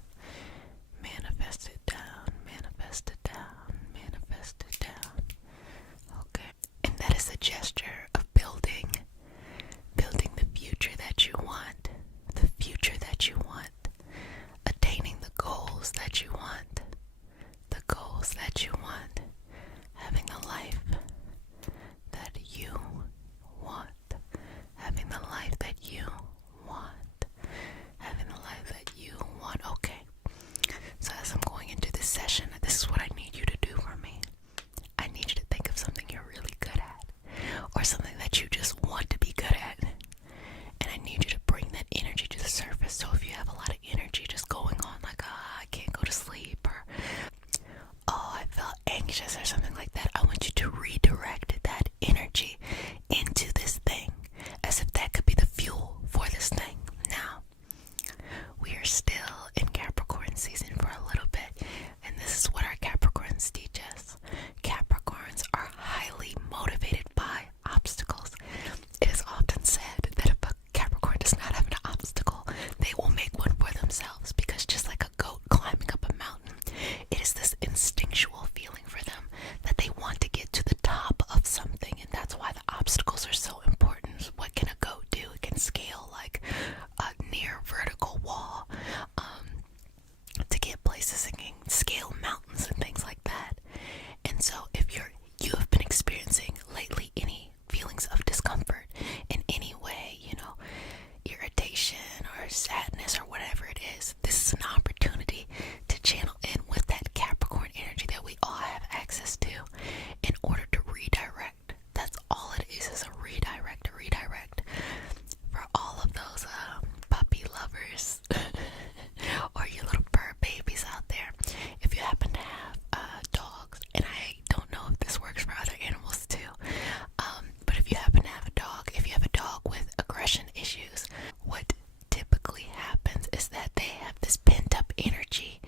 Manifest it down. Manifest it down. Manifest it down. Okay. And that is a gesture of building the future that you want. The future that you want. Attaining the goals that you want. The goals that you want. Having the life that you want. Having the life that you want. Having the life that you want. Okay. So as I'm going into this session, this is what I need you to do for me. I need you to think of something you're really good at. Or something that you just want to be good at. And I need you to bring that energy to the surface. So if you have a lot of energy just going on, like, I can't go to sleep, or I felt anxious or something like that, I want you to redirect that energy into this thing, as if that could be the fuel for this thing. Now, we are still in Capricorn season for a little bit, and this is what our Capricorns teach us. Capricorns are highly motivated by obstacles. It is often said that if a Capricorn does not have an obstacle, they will make one for themselves, because just like a goat climbing up a mountain, it is this instinctual feeling for them that they want to get to the top of something, and that's why the obstacles are so important. What can a goat do? It can scale like a near vertical wall to get places, and can scale mountains and things like that. And so if you have been experiencing lately any feelings of discomfort in any way, irritation or sadness or whatever it is, this is an opportunity to channel in with that Capricorn energy that we all have access to in order to redirect. That's all it is a redirect, for all of those puppy lovers or you little bird babies out there. If you happen to have dogs, and I don't know if this works for other animals too, but if you happen to have a dog, if you have a dog with aggression issues, what typically happens is that they have this pent up energy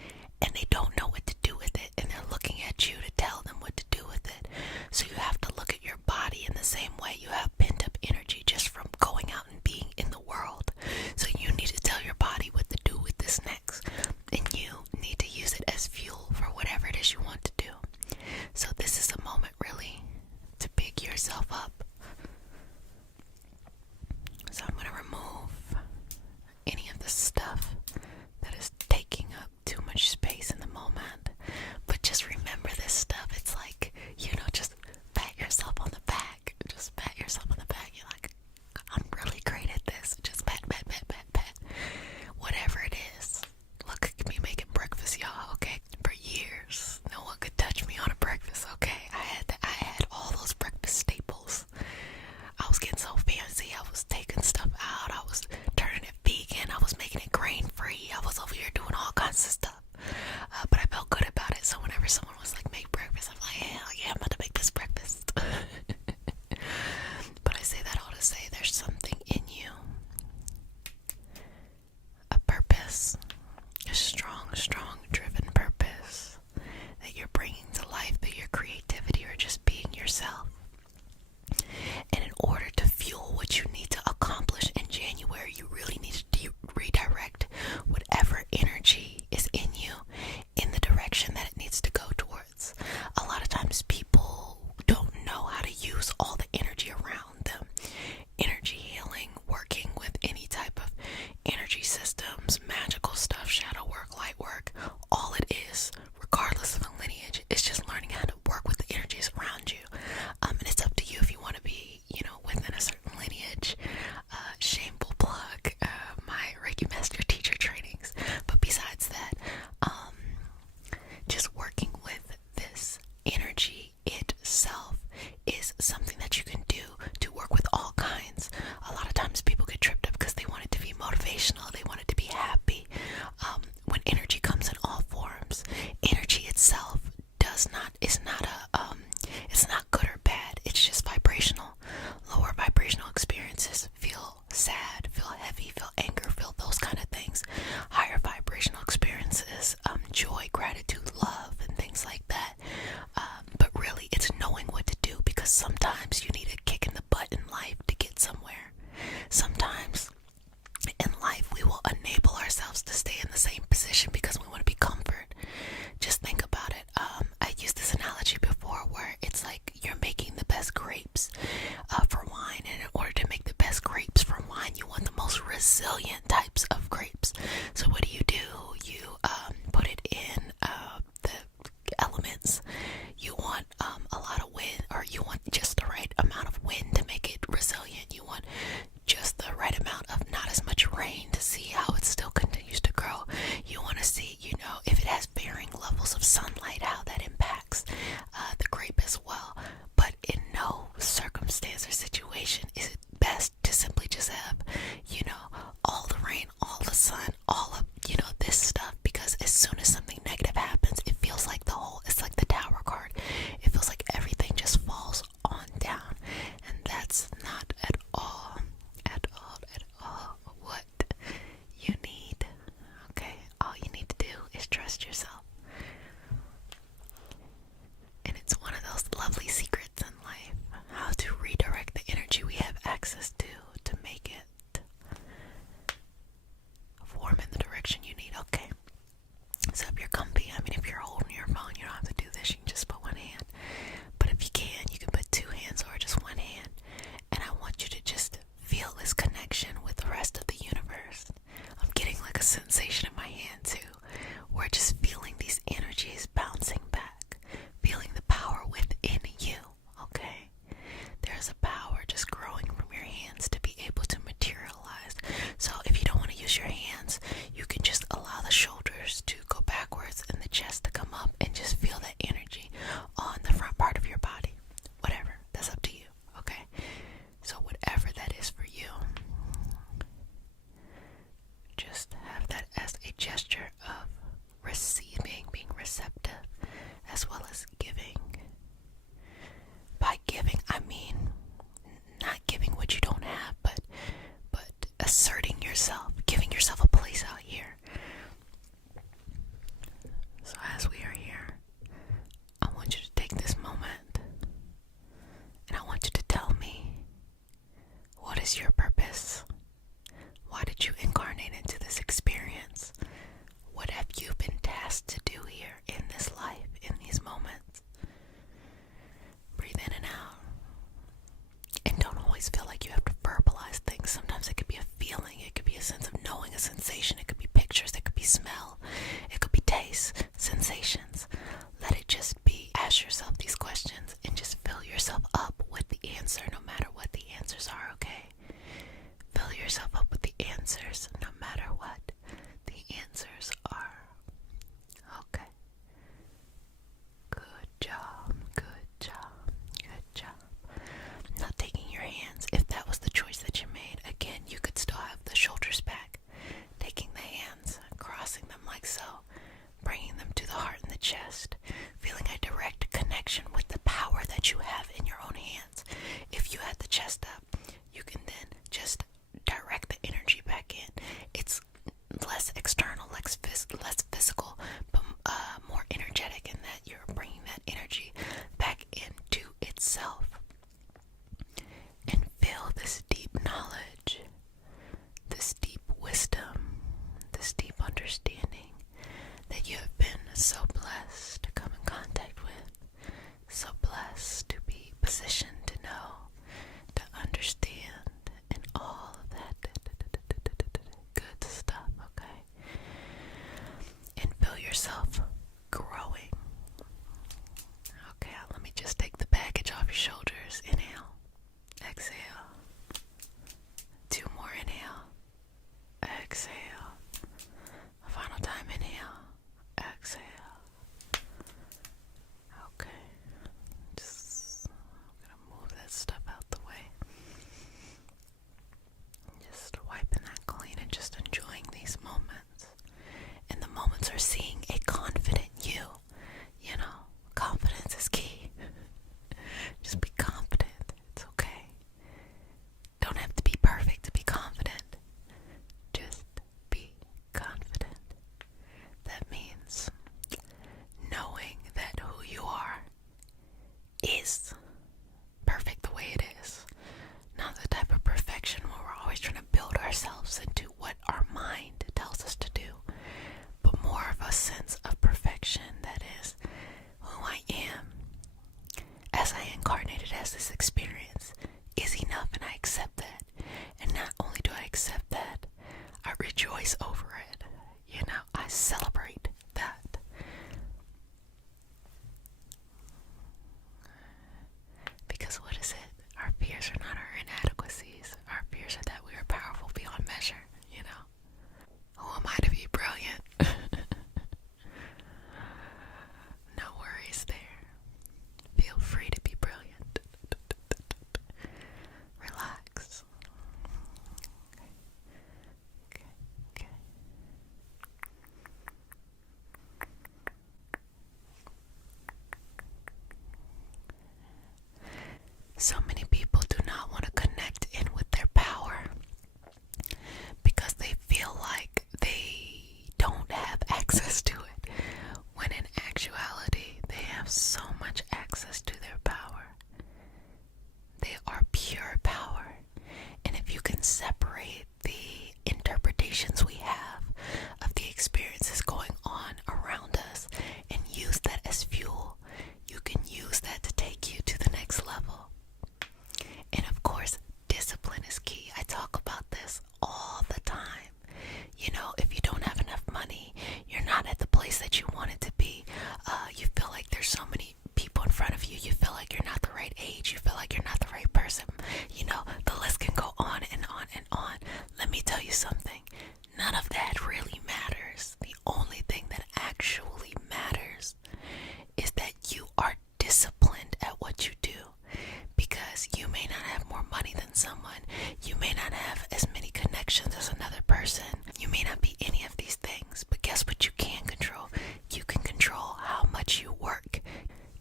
and they don't know what to do with it, and they're looking at you to tell them what to do with it. So you have to look at your body in the same way. You have pent up energy just from going out and being in the world. So you need to tell your body what to do with this next, and you need to use it as fuel for whatever it is you want to do. So this is a moment really to pick yourself up. So I'm going to remove any of the stuff that is taking up too much space in the moment. But just remember this stuff. It's like, just pat yourself on the back. Just pat yourself on the back. You're like, I'm really great situation, is it best to simply just have, all the rain, all the sun, all of, this stuff? Because as soon as something negative happens, it feels like it's like the Tower card. It feels like everything just falls on down. And that's not at all what you need. Okay? All you need to do is trust yourself. And it's one of those lovely secrets in life, how to redirect the energy we have access to make it form in the direction you need. Okay. So if you're comfy, if you're holding your phone, you don't have to do this. You can just put one hand. But if you can put two hands or just one hand. And I want you to just feel this connection with the rest of the universe. I'm getting like a sensation in my hand too. We're just feeling these energies bouncing back. Feeling the power within you. Okay? There's a power just growing from your hands to be able to materialize. So if you don't want to use your hands, you can just allow the shoulders to go backwards and the chest to come up and just feel that energy on the front part of your body. Whatever. That's up to you. Okay? So whatever that is for you, just have that as a gesture of receiving, being receptive, as well as giving. By giving, I mean not giving what you don't have, but asserting yourself, giving yourself a place out here. So as we are here, I want you to take this moment and I want you to tell me, what is your purpose? Why did you incarnate into this experience? What have you been tasked to do here in this life, in these moments? Breathe in and out. And don't always feel like you have to verbalize things. Sometimes it could be a feeling. It could be a sense of knowing, a sensation. It could be pictures. It could be smell. It could be taste, sensations. Let it just be. Ask yourself these questions and just fill yourself up with the answer, no matter what the answers are, okay? Fill yourself up with the answers, no matter what the answers are. Okay. Good job. Good job. Good job. Now taking your hands, if that was the choice that you made, again, you could still have the shoulders back. Taking the hands, crossing them like so, bringing them to the heart and the chest, feeling a direct connection with the power that you have in your own hands. If you had the chest up, you can then just direct the energy back in. It's less external, less physical, but more energetic in that you're bringing that energy back into itself. And feel this deep knowledge, this deep wisdom, this deep understanding that you have been so blessed to come in contact with, so blessed to be positioned to know, to understand, and all of that good stuff, okay? And feel yourself growing. Okay, let me just take the baggage off your shoulders. Inhale. Exhale. 2 more. Inhale. Exhale. Final time. Inhale. Exhale. Okay. I'm gonna move that stuff out the way. Just wiping that clean and just enjoying these moments. And the moments are seeing a confident you. Confidence is key. Just be confident. It's okay. Don't have to be perfect to be confident. Just be confident. That means knowing that who you are is perfect the way it is. Not the type of perfection where we're always trying to build ourselves into what our mind tells us to do, but more of a sense of perfection that is who I am as I incarnated as this experience is enough, and I accept that. And not only do I accept that, I rejoice over it. I celebrate that. Because what is it? Our fears are not our inadequacies. Our fears are that we are powerful beyond measure, Who am I to be brilliant? No worries there. Feel free to be brilliant. So many people do not want to connect in with their power because they feel like they don't have access to it, when in actuality they have so much access to their power. They are pure power. And if you can separate the interpretations we have of the experiences going on around us and use that as fuel, you can use that to take you to the next level. And of course, discipline is key. I talk about this all the time. You know, if you don't have enough money, you're not at the place that you wanted to be. You feel like there's so many people in front of you. You feel like you're not the right age. You feel like you're not the right person. You know, the list can go on and on and on. Let me tell you something. None of that really matters. The only thing that actually matters is that you are disciplined at what you do. Because you may not have more money than someone. You may not have as many connections as another person. You may not be any of these things. But guess what you can control? You can control how much you work.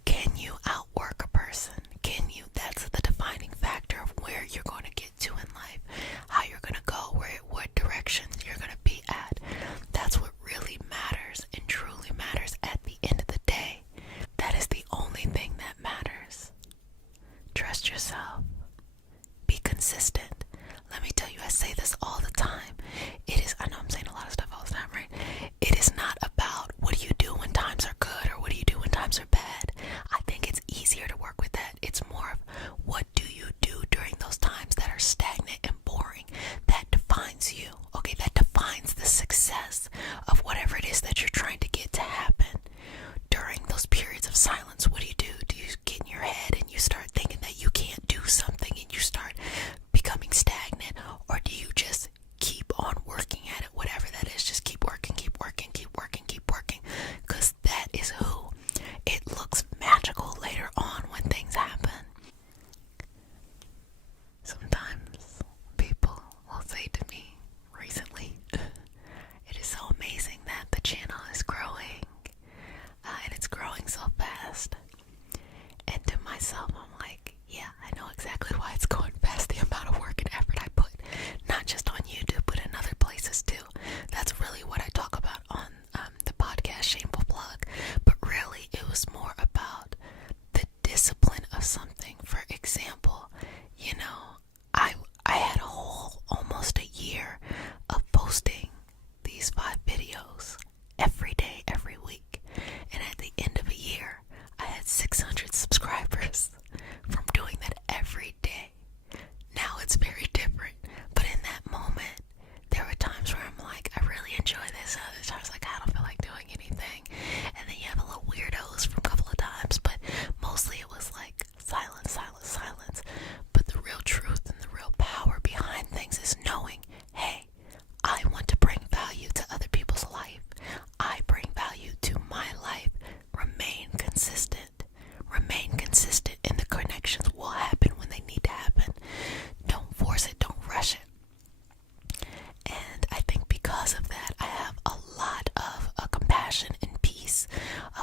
Can you outwork a person? Can you? That's the defining factor of where you're going to get to in life. How you're going to go, what direction you're going to be at. That's what really matters and truly matters at the end of the day. That is the only thing that matters. Trust yourself. Be consistent. Let me tell you, I say this all the time. I know I'm saying a lot of stuff all the time, right? It is not about what do you do when times are good or what do you do when times are bad. I think it's easier to work with that. It's more of what do you do during those times that are stagnant and boring. That defines you. Okay, that defines the success of whatever it is that you're trying to get to happen. During those periods of silence, what do? Do you get in your head and you start thinking that you can't do something and you start becoming stagnant? Or do you just keep on working at it, whatever that is? Just keep working, keep working, keep working, keep working. Because that is who. It looks magical later on when things happen. Sometimes people will say to me recently, it is so amazing that the channel is growing. And it's growing so fast. And to myself, I'm like, yeah, I know exactly why it's going fast. The amount of work and effort I put, not just on YouTube, but in other places too. That's really what I talk about on the podcast, Shameful Plug. But really, it was more about the discipline of something. For example, you know, I had almost a year of posting these 5 videos every day, every week. And at the end of a year, I had 600 subscribers from doing that every day. Now it's very different. But in that moment, there were times where I'm like, I really enjoy this. And other times, like, I don't feel like doing anything. And then you have a little weirdos from a couple of times. But mostly it was like silence, silence, silence. But the real truth and the real power behind things is knowing, hey, I want to bring value to other people's life. I bring value to my life. Remain consistent. Remain consistent, and the connections will happen when they need to happen. Don't force it. Don't rush it. And I think because of that, I have a lot of compassion and peace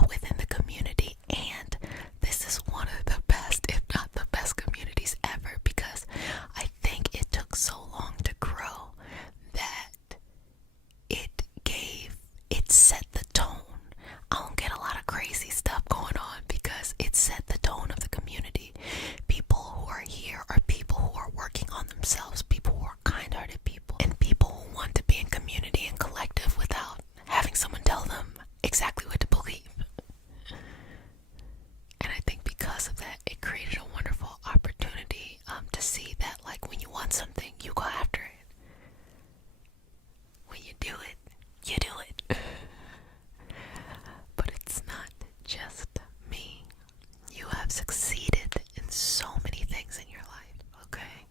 within the community. And this is one of the best, if not the best communities ever, because I think it took so long to grow that it set the tone. I don't get a lot of crazy stuff going on because it set the tone of the community. People who are here are people who are working on themselves, people who are kind-hearted people, and people who want to be in community and collective without having someone tell them exactly what to believe. And I think because of that, it created a wonderful opportunity to see that, like, when you want something, you go after it. When you do it, you do it. But it's not just me. You have succeeded in so many things in your life, okay?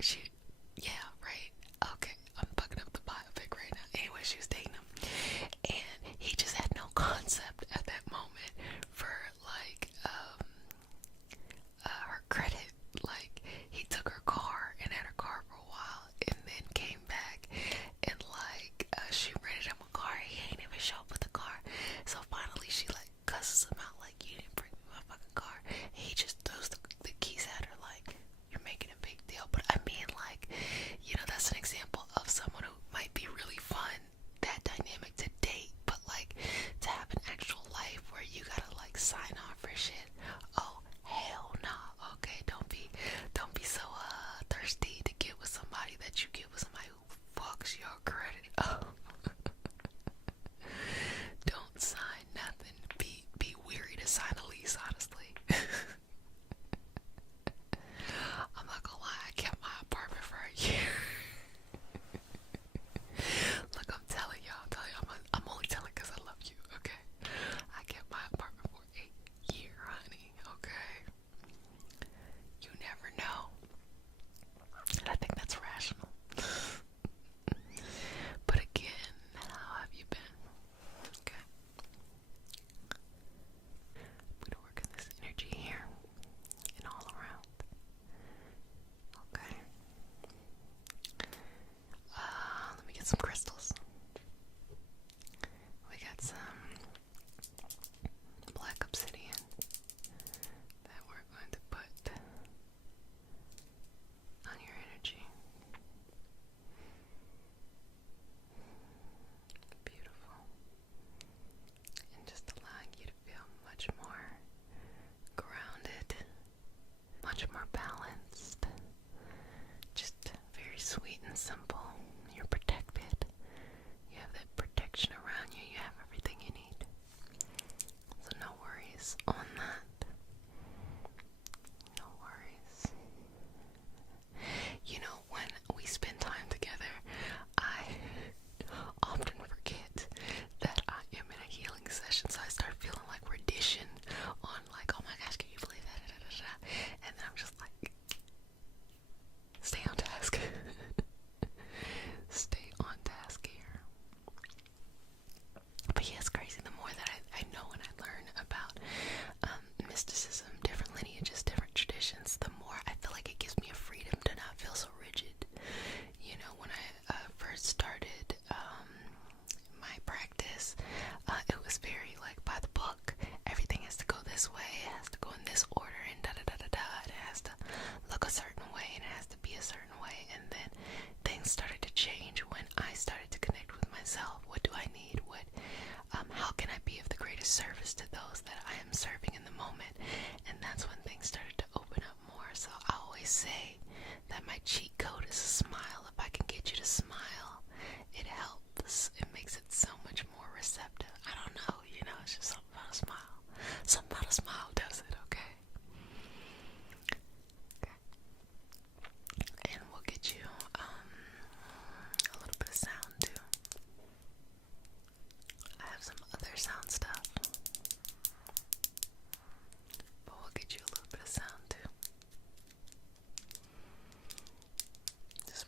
Yeah, right. Okay, I'm fucking up the biopic right now. Anyway, she was dating him, and he just had no concept at that moment for like her credit. Like, he took her car and had her car for a while, and then came back and like she rented him a car. He ain't even show up with the car, so finally she like cusses him out like, you didn't bring me my fucking car. And he just throws the keys at her like, you're making a big deal. But I mean, like, you know, that's an example of someone who might be really fun, that dynamic to date, but like to have an actual life where you gotta like sign off for shit. Oh hell nah. Okay, don't be so thirsty to get with somebody that you get with somebody who fucks your credit up. Don't sign nothing. Be weary to sign a lease, honestly. I'm not gonna lie, I kept my apartment for a year. Look, I'm telling y'all, I'm only telling because I love you, okay? I kept my apartment for a year, honey, okay? You never know. And I think that's rational. But again, how have you been? Okay. I'm gonna work in this energy here and all around. Okay. Let me get some crystals. We got some black obsidian that we're going to put on your energy. Beautiful. And just allowing you to feel much more grounded, much more balanced, just very sweet and simple. You're protected. You have that protection around you. You have everything you need. So no worries on that. No worries. You know, when we spend time together, I often forget that I am in a healing session, so I start feeling like we're dishing on like, oh my gosh, can you believe that? And then I'm just like, stay on task. Stay on task here. But yeah, it's crazy. The more that I know and I learn about mysticism, different lineages, different traditions, the more I feel like it gives me a freedom to not feel so rigid. You know, when I first started my practice, it was very like by the book. Everything has to go this way, it has to go in this order, and da-da-da-da-da. It has to look a certain way, and it has to be a certain way. And then things started to change when I started to connect with myself. What do I need? How can I be of the greatest service to those that I am serving in the moment? And that's when things started to open up more. So I always say that my cheat code is a smile. If I can get you to smile, it helps. It makes it so much more receptive. I don't know, you know, it's just something about a smile. Something about a smile does it, okay? Okay. And we'll get you a little bit of sound too. I have some other sound stuff, but we'll get you a little bit of sound too. Just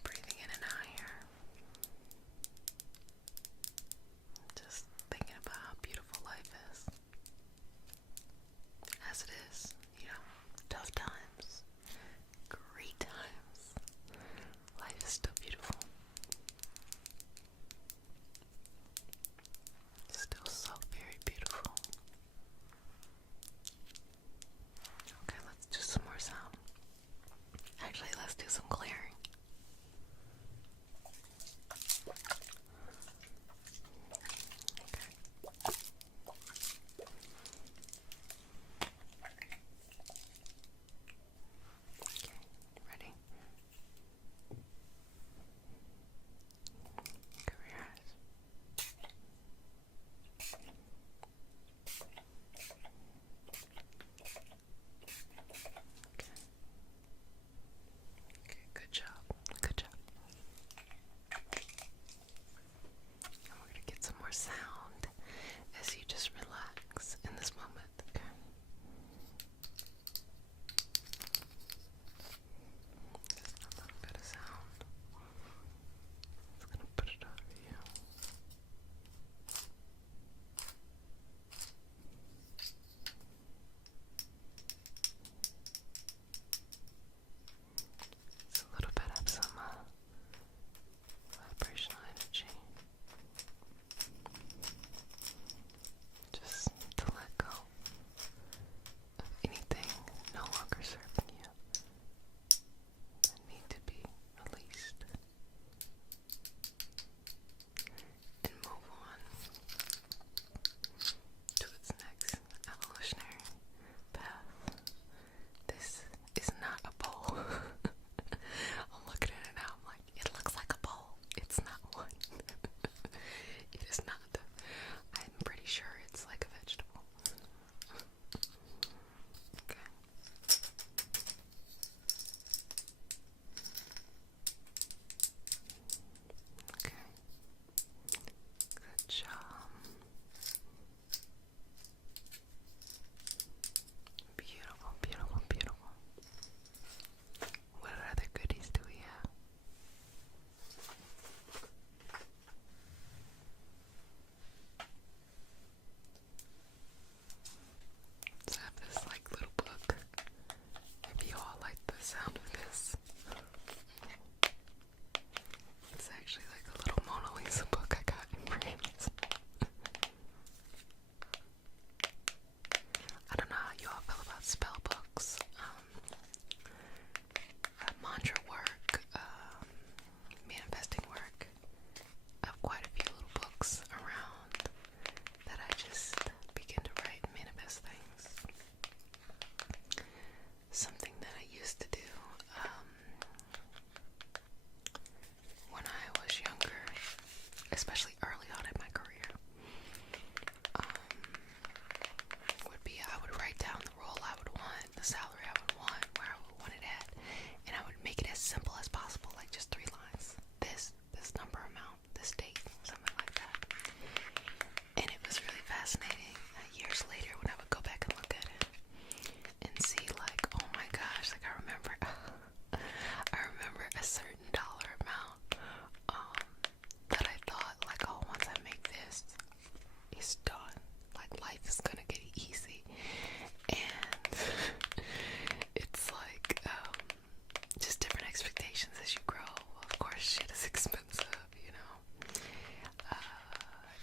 shit is expensive, you know.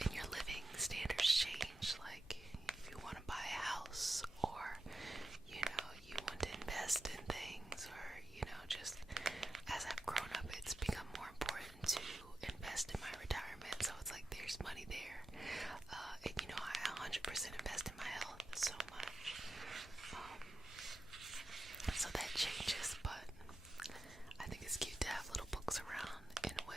And your living standards change. Like, if you want to buy a house, or, you know, you want to invest in things, or, you know, just as I've grown up, it's become more important to invest in my retirement. So it's like there's money there. And, you know, I 100% invest in my health so much. So that changes, but I think it's cute to have little books around in a way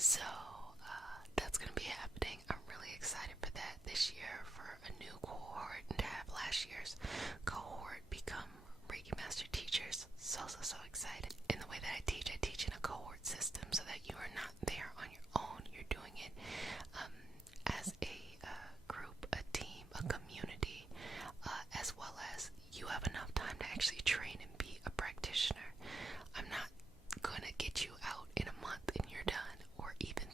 So that's going to be happening. I'm really excited for that this year, for a new cohort, and to have last year's cohort become Reiki Master Teachers. So excited. In the way that I teach in a cohort system so that you are not there on your own. You're doing it as a group, a team, a community, as well as you have enough time to actually train and be a practitioner. I'm not gonna get you out in a month and you're done, or even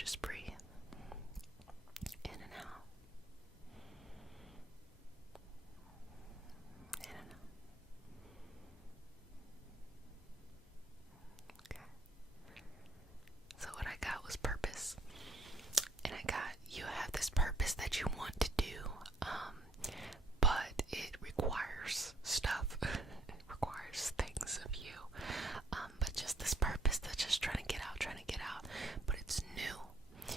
just breathe in and out. In and out. Okay. So what I got was purpose. And I got, you have this purpose that you want to do, but it requires stuff. It requires things of you. But just this purpose that's just trying to get out, but it's new.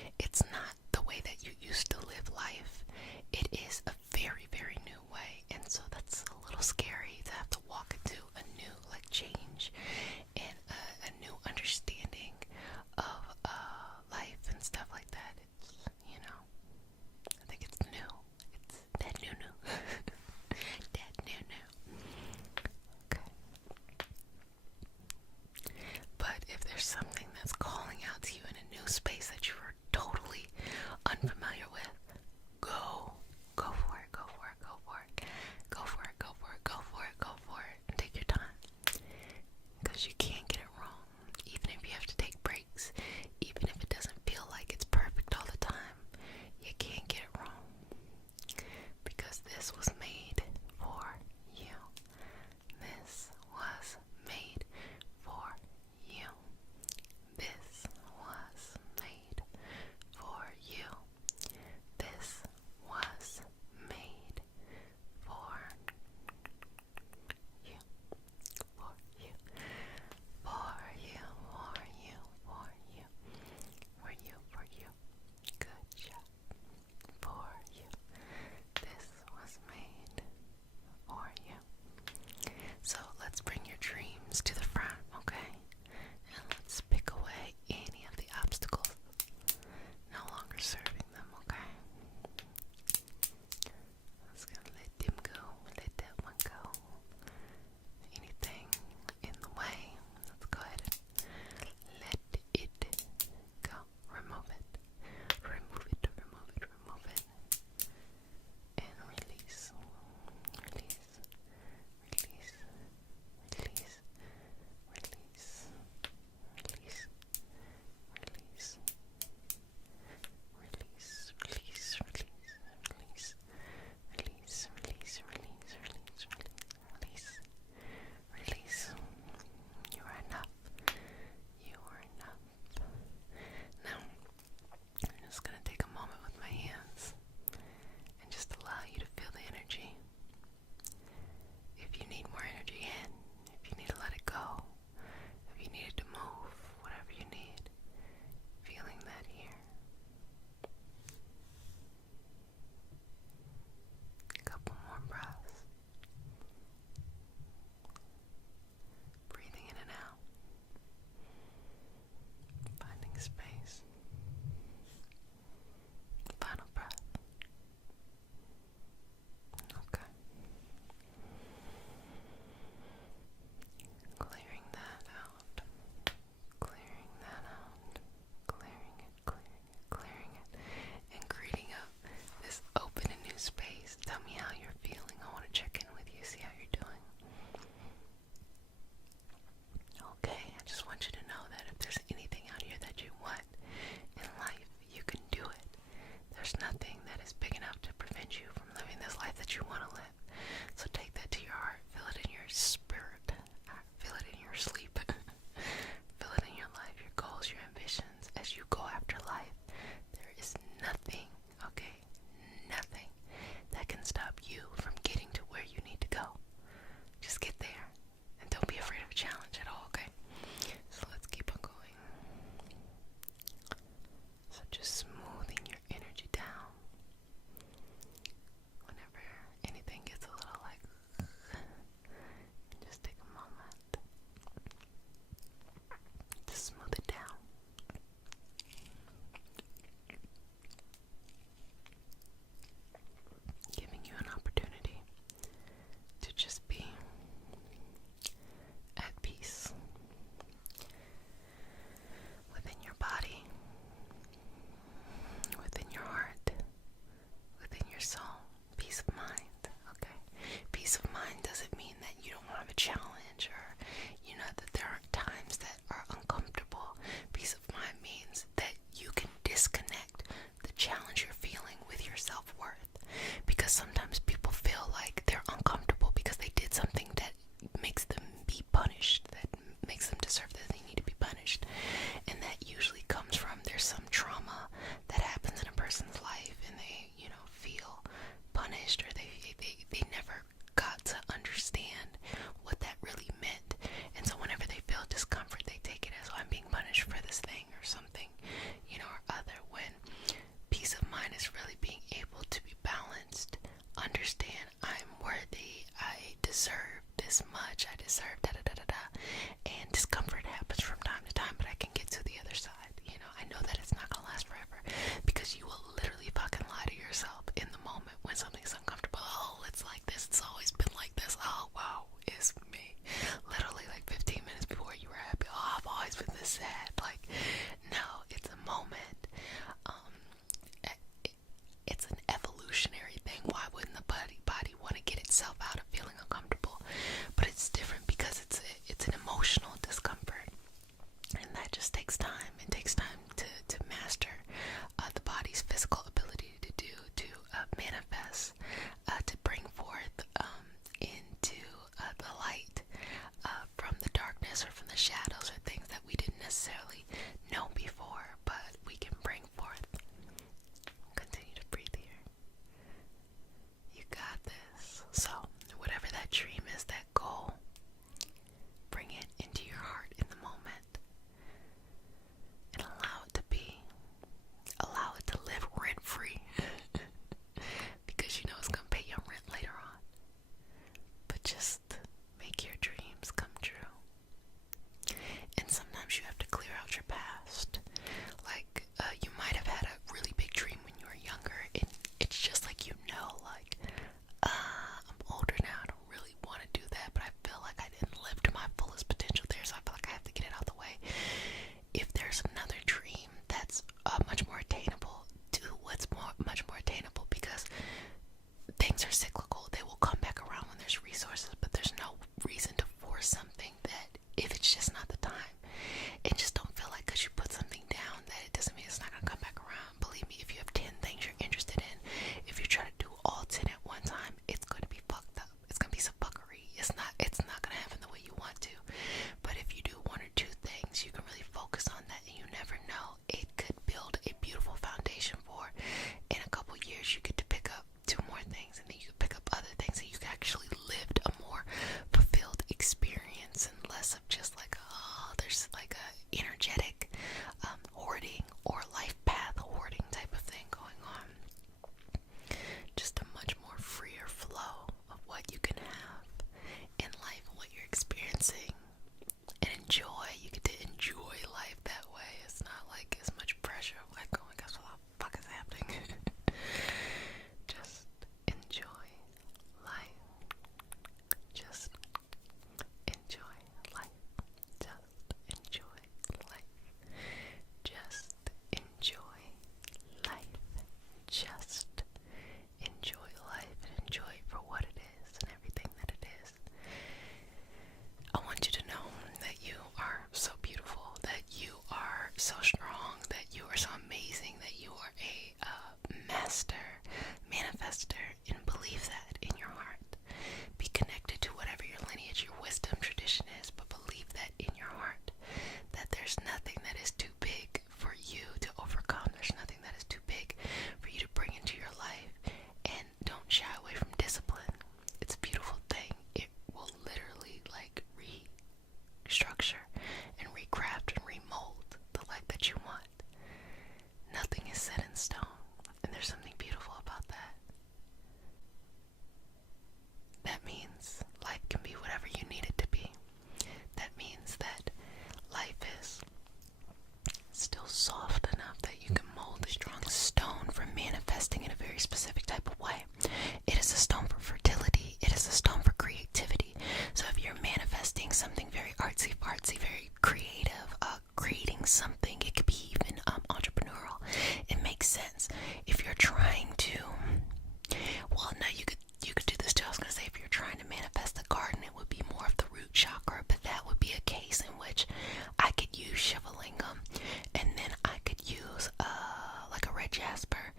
jasper,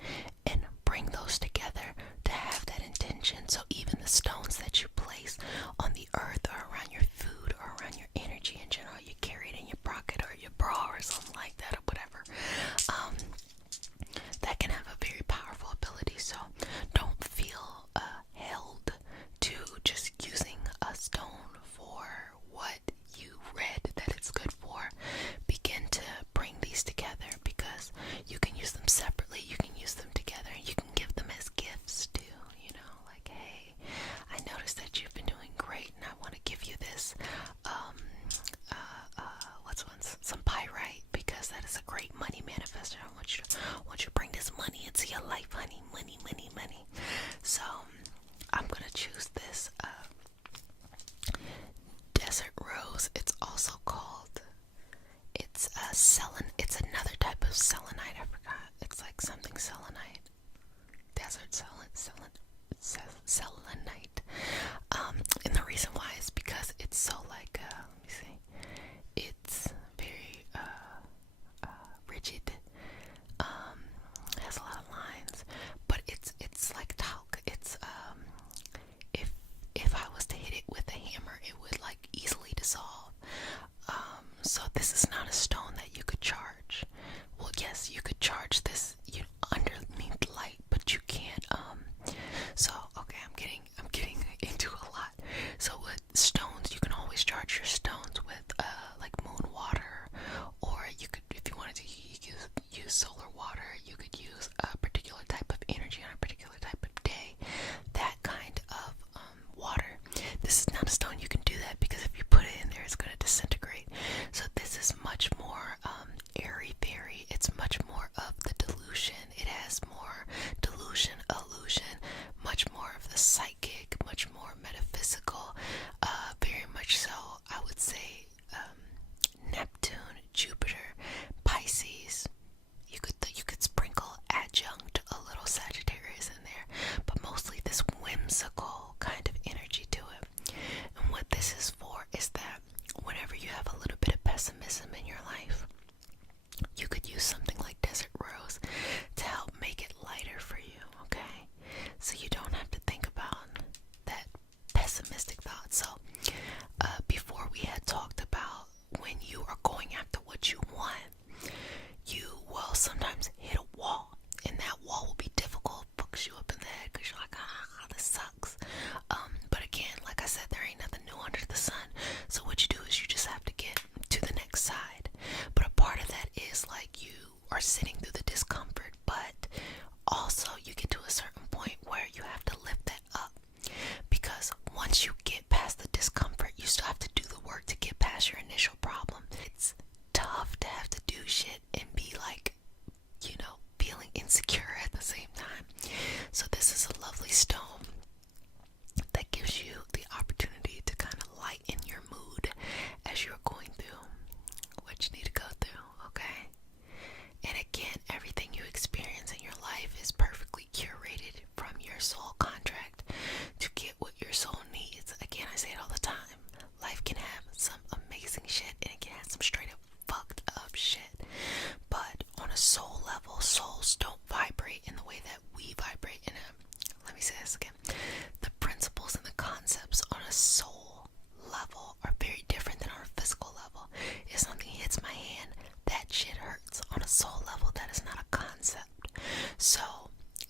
and bring those together to have that intention. So even the stones that you place on the earth or around your food or around your energy in general, you carry it in your pocket or your bra or something like that or whatever, that can have a very powerful ability. So don't feel held to just using a stone for what you read that it's good for. Begin to bring these together, because you can use them separately, you can use them together, you can give them as gifts too, like, hey, I noticed that you've been doing great and I want to give you this some pyrite, because that is a great money manifester. I want you to bring this money into your life, honey. Money. So I'm gonna choose this desert rose. It's also called, it's it's another type of selenite. I forgot. It's like something selenite. Desert selenite. And the reason why is because it's so like, let me see. It's very rigid. Has a lot of lines, but it's like talc. It's if I was to hit it with a hammer, it would like easily dissolve. So this is not a stone that you could charge. Well, yes, you could charge this, underneath light, but you can't. So okay, I'm getting into a lot. So with stones, you can always charge your stones with like moon water, or you could, if you wanted to use solar water, you could use a particular type of energy on a particular type of day. That kind of water. This is not a stone you can do that, because if you put it in there, it's going to disintegrate. So this is much more airy-fairy. It's much more of the delusion. It has more delusion, illusion, much more of the psychic, much more metaphysical, very much so, I would say, Neptune, Jupiter, Pisces. You could sprinkle adjunct a little Sagittarius in there, but mostly this whimsical kind of energy to it. And what this is for is that whenever you have a little bit of pessimism in your life, you could use something like desert rose to help make it lighter for you, okay? So you don't have to think about that pessimistic thought. So before we had talked about when you are going after what you want, you will sometimes hit a wall, and that wall will be difficult, fucks you up in the head, because you're like, this sucks. But again, like I said, there ain't nothing new under the sun. So what you do is you just have to get to the next side. But a part of that is like you are sitting through the discomfort, but also you get to a certain point where you have to lift that up, because once you get past the discomfort, you still have to do the work to get past your initial problem. It's tough to have to do shit and be like, feeling insecure at the same time. So this is a lovely stone that gives you the opportunity to kind of lighten your mood as you're going through what you need to go through, okay? And again, everything you experience in your life is perfectly curated from your soul contract to get what your soul needs. Again, I say it all the time. Life can have some amazing shit, and it can have some straight up fucked up shit. But on a soul level, souls don't vibrate in the way that we vibrate in a, let me say this again. The principles and the concepts on a soul level are very different than on a physical level. If something hits my hand, that shit hurts. On a soul level, that is not a concept. So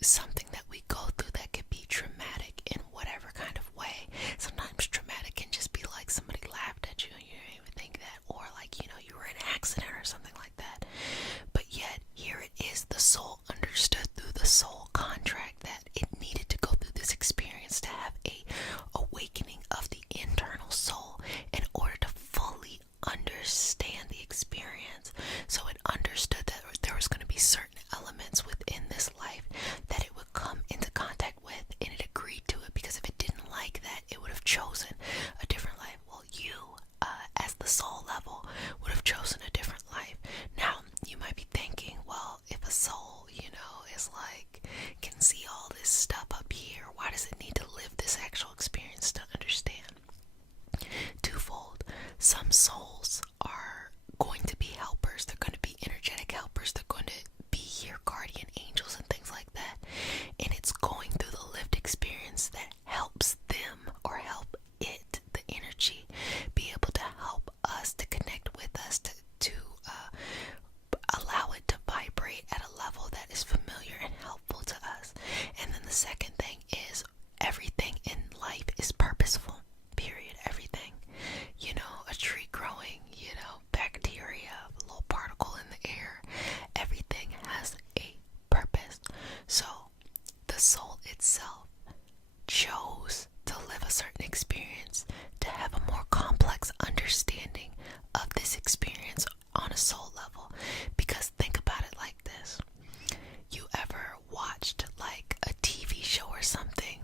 something that we go through that could be traumatic in whatever kind of way. Sometimes traumatic can just be like somebody laughed at you and you didn't even think that, or like, you were in an accident or something like that. But yet, here it is, the soul understood through the soul contract that it needed to go through this experience to have a awakening of the internal soul in order to fully understand the experience. So it understood that there was going to be certain elements within this life that it would come into contact with, and it agreed to it, because if it didn't like that, it would have chosen a different life. Well, you, as the soul level, would have chosen a different life. Now, you might be thinking, well, if a soul, is like, can see all this stuff up here, why does it need to live this actual experience to understand? Twofold. Some souls are going to be helpers. They're going to be energetic helpers. They're going to be your guardian angel. second thing is everything in life is purposeful. Period. Everything. You know, a tree growing, you know, bacteria, a little particle in the air. Everything has a purpose. So the soul itself chose to live a certain experience, to have a more complex understanding of this experience on a soul level. Because think about it like this. You ever watched like a TV show or something?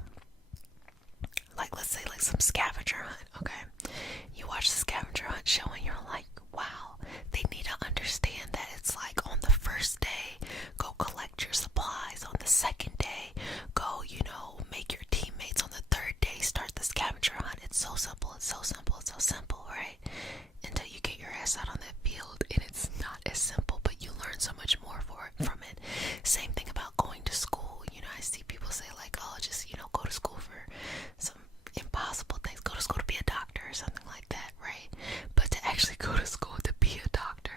Like, let's say like some scavenger hunt, okay? You watch the scavenger hunt show and you're like, wow, they need to understand that it's like on the first day, go collect your supplies. On the second day, go, you know, make your teammates. On the third day, start the scavenger hunt. It's so simple, it's so simple, it's so simple, right? Until you get your ass out on that field and it's not as simple, but you learn so much more from it. Same thing about going to school. You know, I see people say like, oh, just, you know, go to school for some impossible things. Go to school to be a doctor or something like that, right? But to actually go to school to be a doctor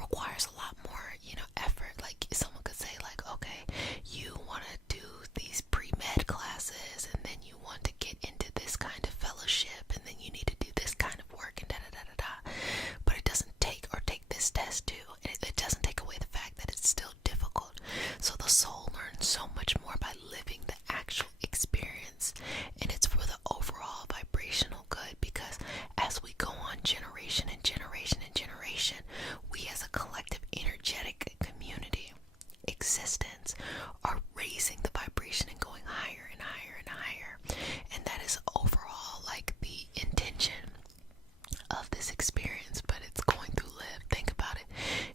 requires a lot more, you know, effort. Like someone could say like, okay, you want to do these pre-med classes and then you want to get into this kind of fellowship and then you need to do this kind of work and da-da-da-da-da. But it doesn't take this test too. It doesn't take away the fact that it's still difficult. So the soul learns so much more by living the actual experience, and it's for the overall vibrational good, because as we go on generation and generation and generation, we as a collective energetic community existence are raising the vibration and going higher and higher and higher. And that is overall like the intention of this experience, but it's going through live. Think about it.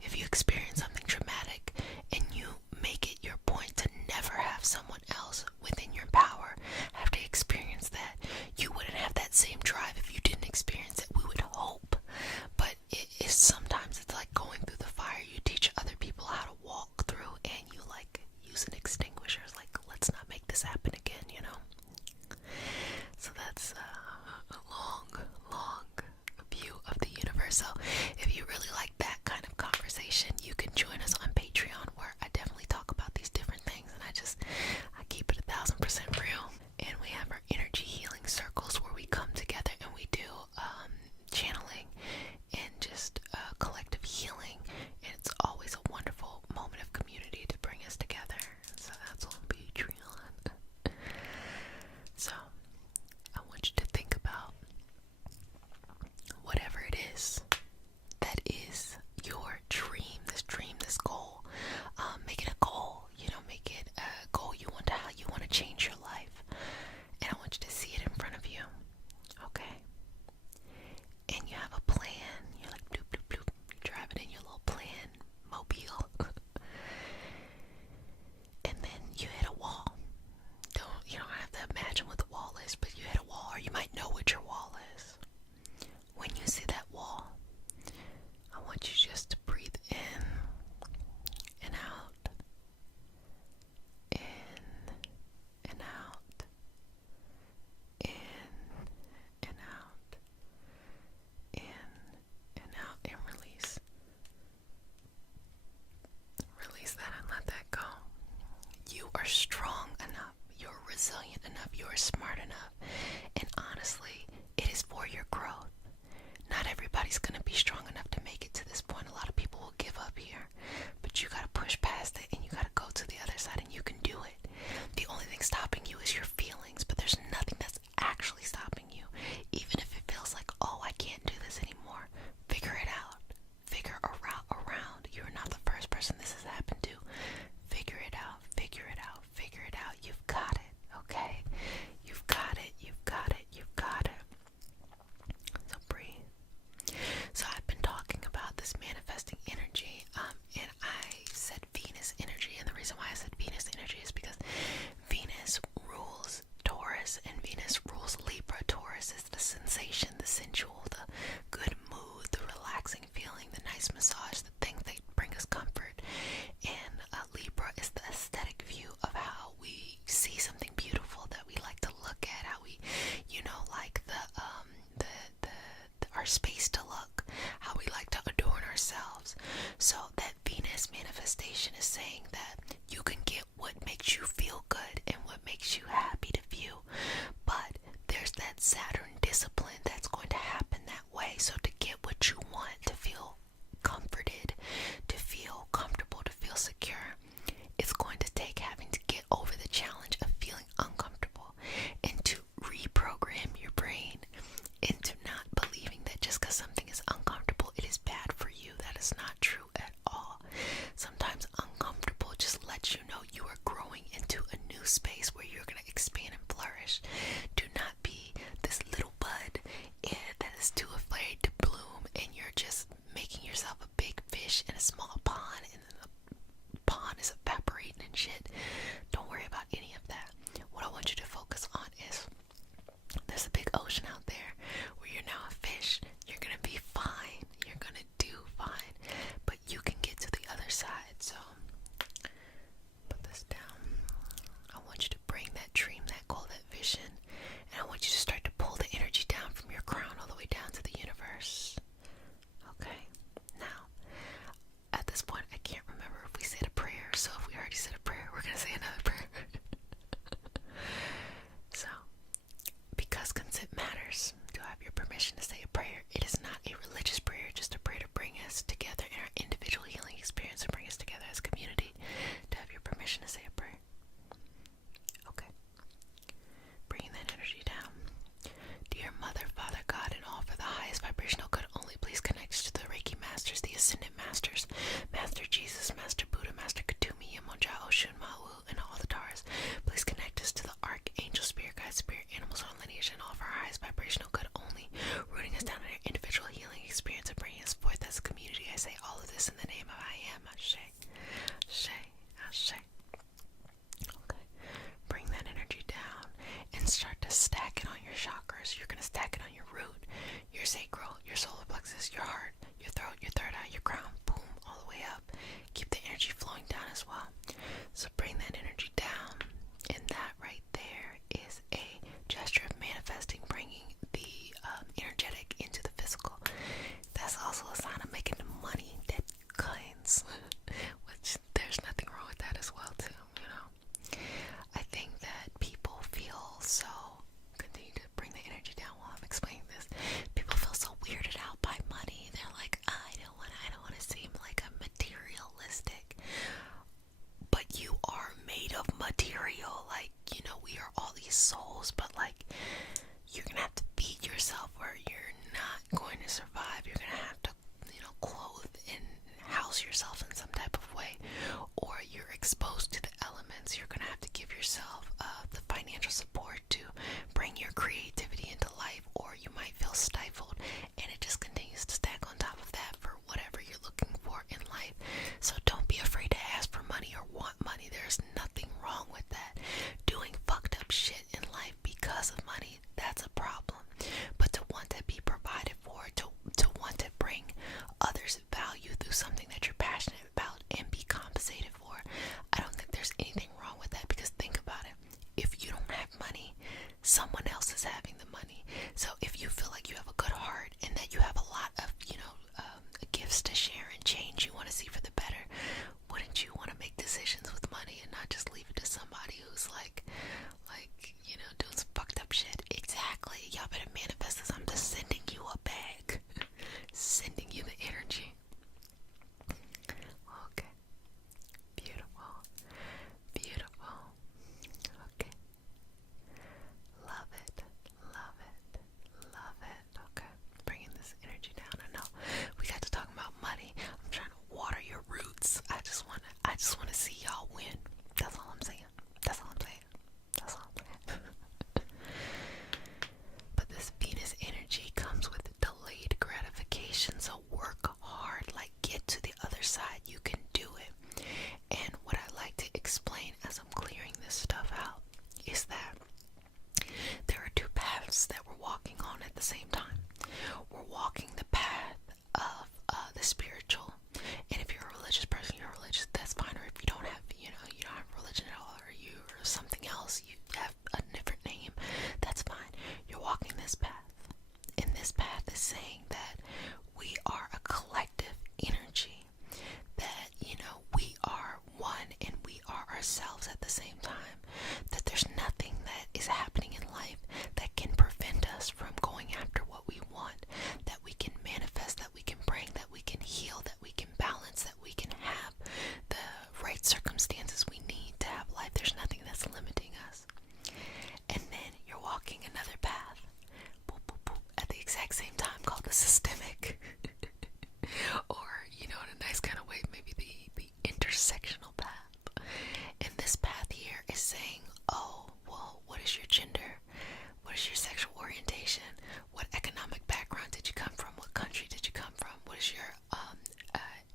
If you experience something traumatic and you make it your point to never have someone else within your power have to experience that, you wouldn't have that same drive if you didn't experience it. We would hope, but it is sometimes it's like going through the fire. You teach other people how to walk through, and you like use an extinguisher. It's like, let's not make this happen again, you know. So that's a long view of the universe. So if you really like that kind of conversation, you can join us on Patreon, where I definitely talk about these different things, and I keep it 1000% real. And we have our energy healing circles where we come together and we do channeling and just collective healing, and it's always a wonderful moment of community to bring us together. So that's on Patreon. So I want you to think about whatever it is that is your dream, this goal. Make it a goal, you know, make it a goal how you want to change your life. And I want you to see it in front of you, okay? And you have a plan. You're like, bloop, bloop, bloop. You're driving in your little plan mobile. And then you hit a wall. You don't have to imagine what the wall is, but you hit a wall, or you might know what your wall is. When you see that wall, I want you just to breathe in and out, in and out, in and out, in and out, and release. Release that and let that go. You are strong enough, you're resilient enough, you're smart enough, and honestly, it is for your growth. Not everybody's going to be strong enough to make it to this point. A lot of people will give up here, but you got to push past it and you got to go to the other side, and you can do it. The only thing stopping you is your feelings, but there's nothing that's actually stopping you. Even if it feels like, oh, I can't do this anymore, figure it out. Figure a route around. You're not the first person this has happened to. Figure it out, figure it out, figure it out. You've got it, okay? You've got it, you've got it, you've got it. So breathe. So I've been talking about this manifesting energy, and I said Venus energy, and the reason why I said Venus energy is because Venus rules Taurus, and Venus rules Libra. Taurus is the sensation, the sensual, the good mood, the relaxing feeling, the nice massage, the things that bring us comfort, and Libra is the aesthetic view of how we see something beautiful that we like to look at, how we, you know, like our space to look, how we like to adorn ourselves. So that Venus manifestation is saying that you can get what makes you feel good and what makes you happy to view. But there's that Saturn discipline that's going to happen that way. So to get what you want, to feel comforted, to feel comfortable, to feel secure, it's going to take having to get over the challenge of feeling uncomfortable and to reprogram your brain into not believing that just because something is uncomfortable, it is bad for you. That is not true at all. Sometimes uncomfortable just lets you know you are growing into a new space where you're going to expand and flourish. Do not be this little bud that is too afraid to bloom, and you're just making yourself a big fish in a small pond, and then the pond is evaporating and shit. Don't worry about any of that. What I want you to focus on is there's a big ocean out there where you're now a fish. You're gonna be fine. You're gonna do fine. But you can get to the other side. So put this down. I want you to bring that dream, that goal, that vision, and I want you to start to pull the energy down from your crown all the way down to the universe. Okay? Now, at this point, I can't remember if we said a prayer. So if we already said a prayer, we're gonna say another prayer. So, because consent matters, do I have your permission to say a prayer? It is not a religious prayer, just a prayer to bring us together in our individual healing experience and bring us together as a community. Do I have your permission to say a prayer? Okay. Bringing that energy down. Dear Mother, Father, God, and all for the highest vibrational good only, please connect us to the Reiki Masters, the Ascended Masters, Master Jesus, Master Buddha, Master Katumi, Yamonja, Oshun, Mawu, and all the Taras. Please connect us to the Archangel, Spirit Guide, Spirit Animals, on lineage, and all for our highest vibrational good only, rooting us down in our individual healing experience and bringing us forth as a community. I say all of this in the name of I Am. Ashe, Ashe, Ashe. Okay. Bring that energy down and start to stack it on your chakras. You're going to stack it on your root, your sacral, your solar plexus, your heart, your throat, your third eye, your crown, boom, all the way up. Keep the energy flowing down as well. So bring that energy down, and that right there is a gesture of manifesting, bringing the energetic into the physical. That's also a sign of making the money that coins, which there's nothing wrong with that as well too, you know. I think that people feel so, continue to bring the energy down while I'm explaining this, people feel so weirded out by money. They're like, I don't want to seem like I'm materialistic. But you are made of material. Like, you know, we are all these souls, but like, you're gonna have to feed yourself or you're not going to survive. You're gonna have to, you know, clothe and house yourself in some type of way, or you're exposed to the elements. You're gonna have to give yourself the financial support to bring your creativity into life, or you might feel stifled, and it just continues to stack on top of that for whatever you're looking for in life. So don't be afraid to ask for money or want money. There's nothing wrong with that. Doing fucked up shit in life because of money, that's a problem. But to want to be provided for, to want to bring others value through something that you're passionate about and be compensated for, I don't ourselves at the same time. That there's nothing that is happening in life that can prevent us from going after what we want, that we can manifest, that we can bring, that we can heal, that we can balance, that we can have the right circumstances we need to have life. There's nothing that's limiting us. And then you're walking another path, boop, boop, boop, at the exact same time, called the systemic. Or, you know, in a nice kind of way, maybe the intersectional path. And this path here is saying, oh, well, what is your gender? What is your sexual orientation? What economic background did you come from? What country did you come from? What is your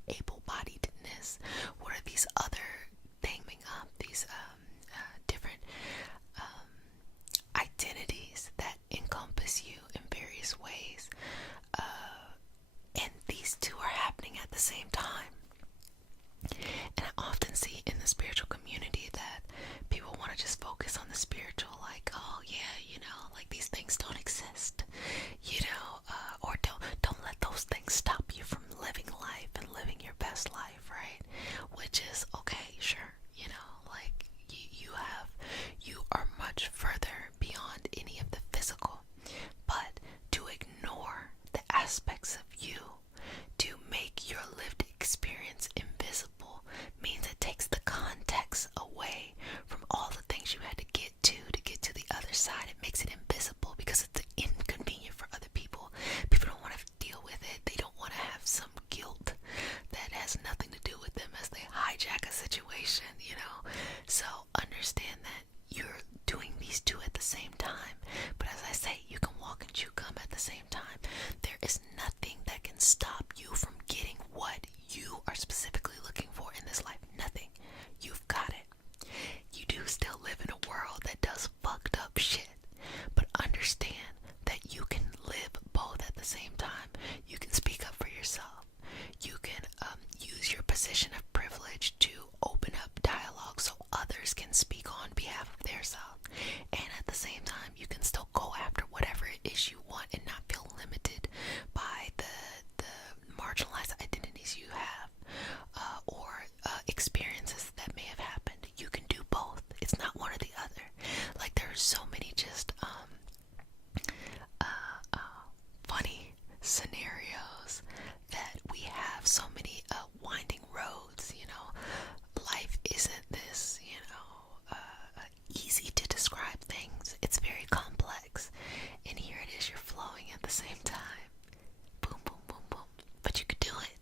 able-bodiedness? What are these other things up? These different identities that encompass you in various ways. And these two are happening at the same time. And I often see in the spiritual community that people want to just focus on the spiritual, like, oh yeah, you know, like these things don't exist, you know, or don't let those things stop you from living life and living your best life, right? Which is okay, sure, you know, like you are much further beyond any of the physical, but to ignore the aspects of you, to make your lived experience invisible, means it takes the context away from all the things you had to get to the other side. It makes it invisible because it's inconvenient for other people. People don't want to deal with it. They don't want to have some guilt that has nothing to do with them as they hijack a situation, you know. So understand that you're doing these two at the same time. But as I say, you can walk and chew gum at the same time. There is nothing that can stop you from getting what you are specifically looking for in this life. Nothing. You've got it. You do still live in a world that does fucked up shit, but understand that you can live both at the same time. You can speak up for yourself. You can use your position of privilege to open up dialogue so others can speak on behalf of their self. And at the same time, you can still go after whatever it is you want and not feel limited by the marginalized identities you have, or experiences that may have happened. You can do both. It's not one or the other. Like, there are so many just funny scenarios that we have, so many winding roads, you know. Life isn't this, you know, easy to describe things. It's very complex. And here it is, you're flowing at the same time. Boom, boom, boom, boom. But you could do it.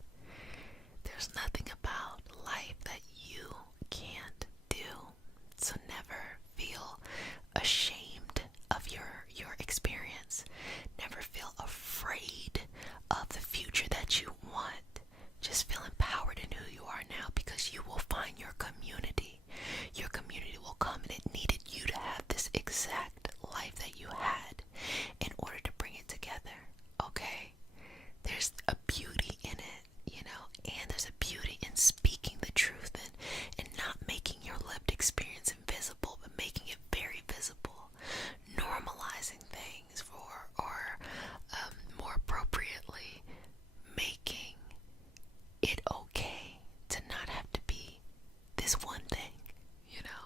There's nothing about life that you can't do. So never feel ashamed of your experience. Never feel afraid of the future that you want. Just feel empowered in who you are now, because you will find your community. Your community will come, and it needed you to have this exact life that you had in order to bring it together. Okay? There's a beauty in it, you know, and there's a beauty in speaking the truth and not making your lived experience invisible, but making it very visible. Normalizing things or more appropriately, making it okay to not have to be this one thing, you know.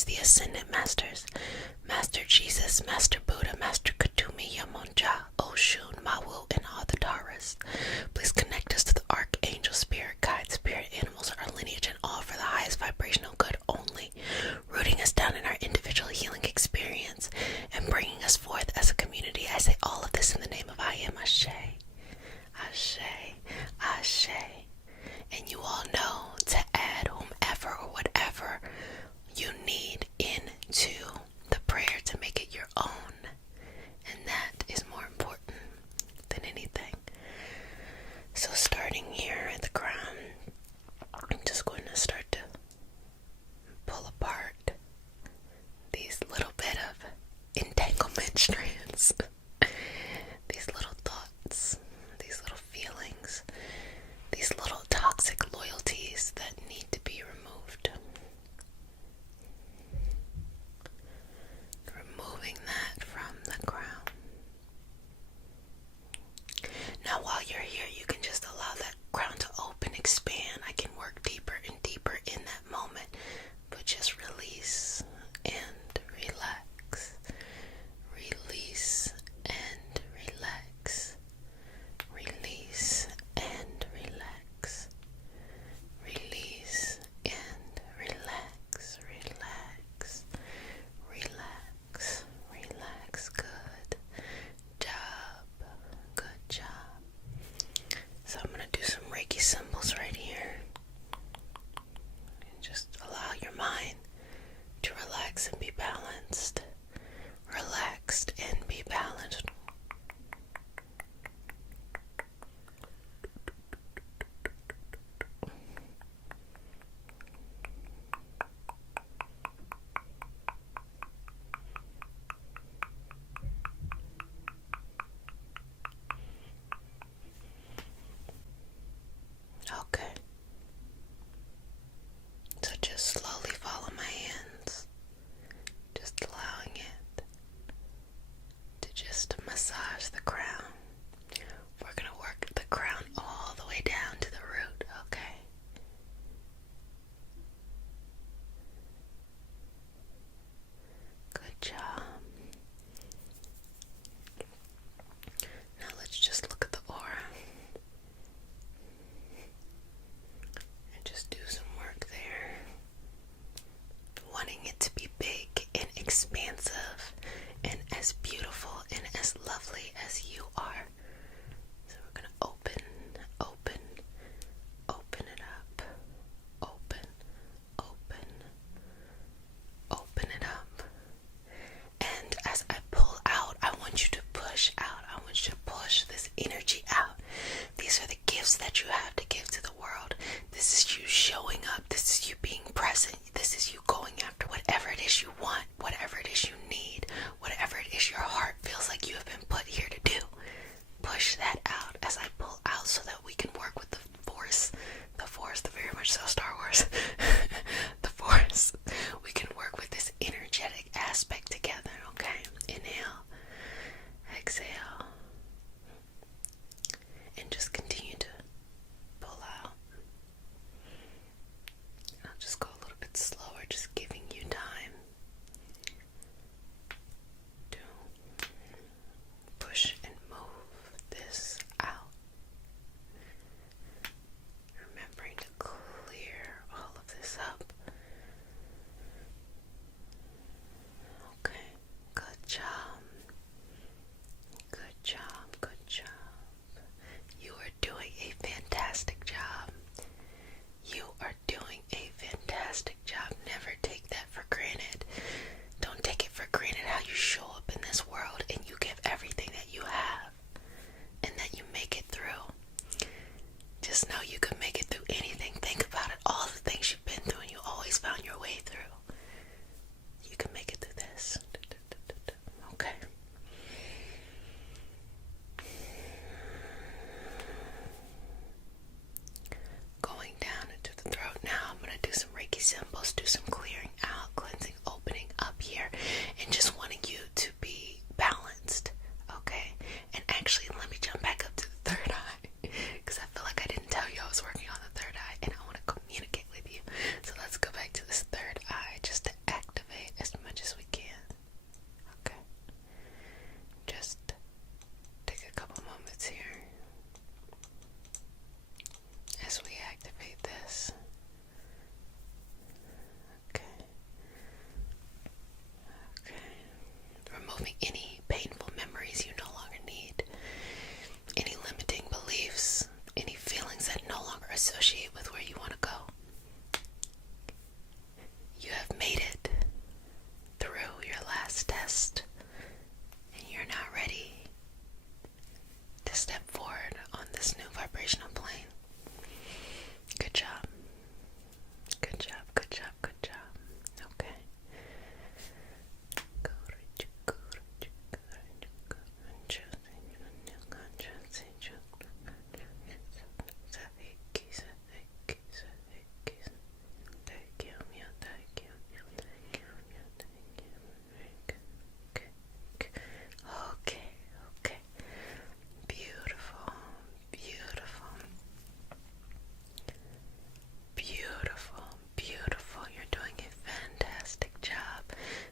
Masters, the Ascendant Masters, Master Jesus, Master Buddha, Master Katumi, Yamonja, Oshun, Mawu, and all the Taras. Please connect us to the Archangel, Spirit, Guide, Spirit, Animals, our lineage, and all for the highest vibrational good only, rooting us down in our individual healing experience and bringing us forth as a community. I say all of this in the name of I Am Ashe. Ashe, Ashe. And you all know to add whomever or whatever you need into the prayer to make it your own. And that is more important than anything. So starting here at the crown, I'm just going to start to pull apart these little bit of entanglement strands. These little thoughts, these little feelings, these little toxic loyalties that need to be removed. Removing that from the crown. Now while you're here, you can just allow that crown to open, expand. I can work deeper and deeper in that moment, but just release and relax. Release and relax. Release and relax. Release and relax. Relax. Relax. Relax. Good job. Good job. So I'm going to do some Reiki symbols right here. And just allow your mind to relax and be balanced. Relaxed and be balanced. Okay. So just slowly follow my hands. Just allowing it to just massage the crown. We're going to work the crown all the way down to the root, okay? Good job. Now let's just look at the aura. And just do some work there. Wanting it to be big and expansive and as beautiful and as lovely as you are. So we're going to open it up. Open it up. And as I pull out, I want you to push out. I want you to push this energy out. These are the gifts that you have to give to the world. This is you showing up. This is you being present. This is you going after whatever it is you want, whatever it is you need, whatever it is your heart feels like you have been put here to do. Push that out as I pull out so that we can work with the force. The very much so Star Wars. The force. We can work with this energetic aspect together, okay? Inhale. Exhale. And just continue to pull out. I'll just go a little bit slower, just giving you time to push and move this out. Remembering to clear all of this up. Okay, good job. Good job, good job. You are doing a fantastic job. You are doing a fantastic with where you want to go. You have made it through your last test, and you're now ready to step forward on this new vibrational plane. Good job. Good job, good job, good job. Okay. Okay. Beautiful. You're doing a fantastic job.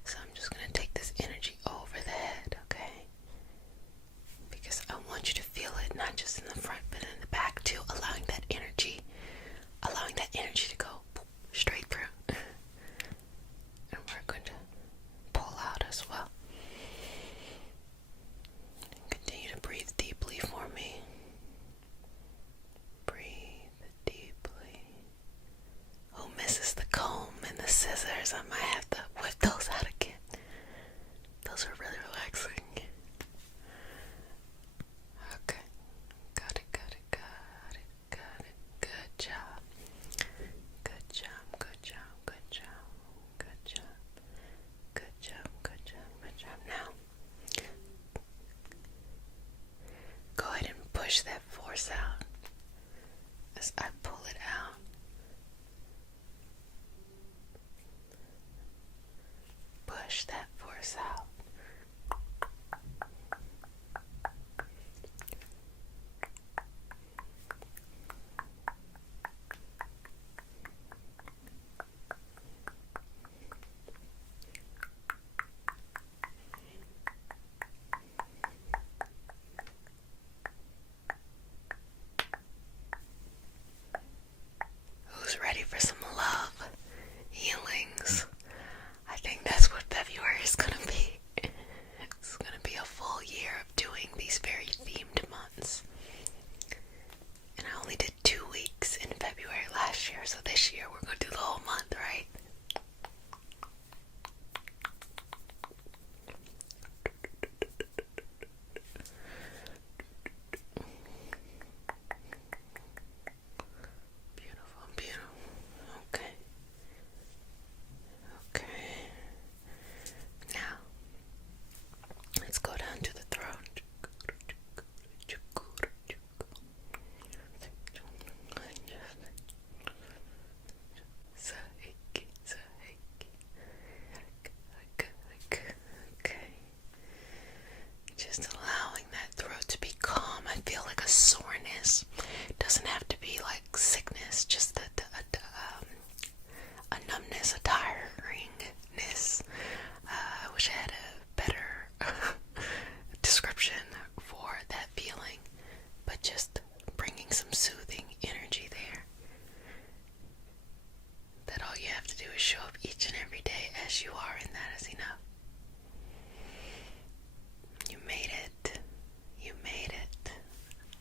So I'm just going to take this energy over the head, okay? Because I want you to feel it, not just in the front, but in the back too, allowing that energy to go straight through. And we're going to pull out as well. Continue to breathe deeply for me. Breathe deeply. Who misses the comb and the scissors? I might have to whip those out again. Those are really relaxing. Okay. Got it. Good job. Now, go ahead and push that force out as I pull it out. Push that force out. Who's ready for some love, healings? I think that's what February is going to be. It's going to be a full year of doing these very themed months. And I only did 2 weeks in February last year, so this year we're going to do the whole month, right? Beautiful. Okay. Now, let's go down to the throat. Okay. Just allowing that throat to be calm. I feel like a soreness. It doesn't have to be like sickness, just a numbness, a tiringness. I wish I had a better description for that feeling, but just bringing some soothing energy there. That all you have to do is show up each and every day as you are, and that is enough. You made it.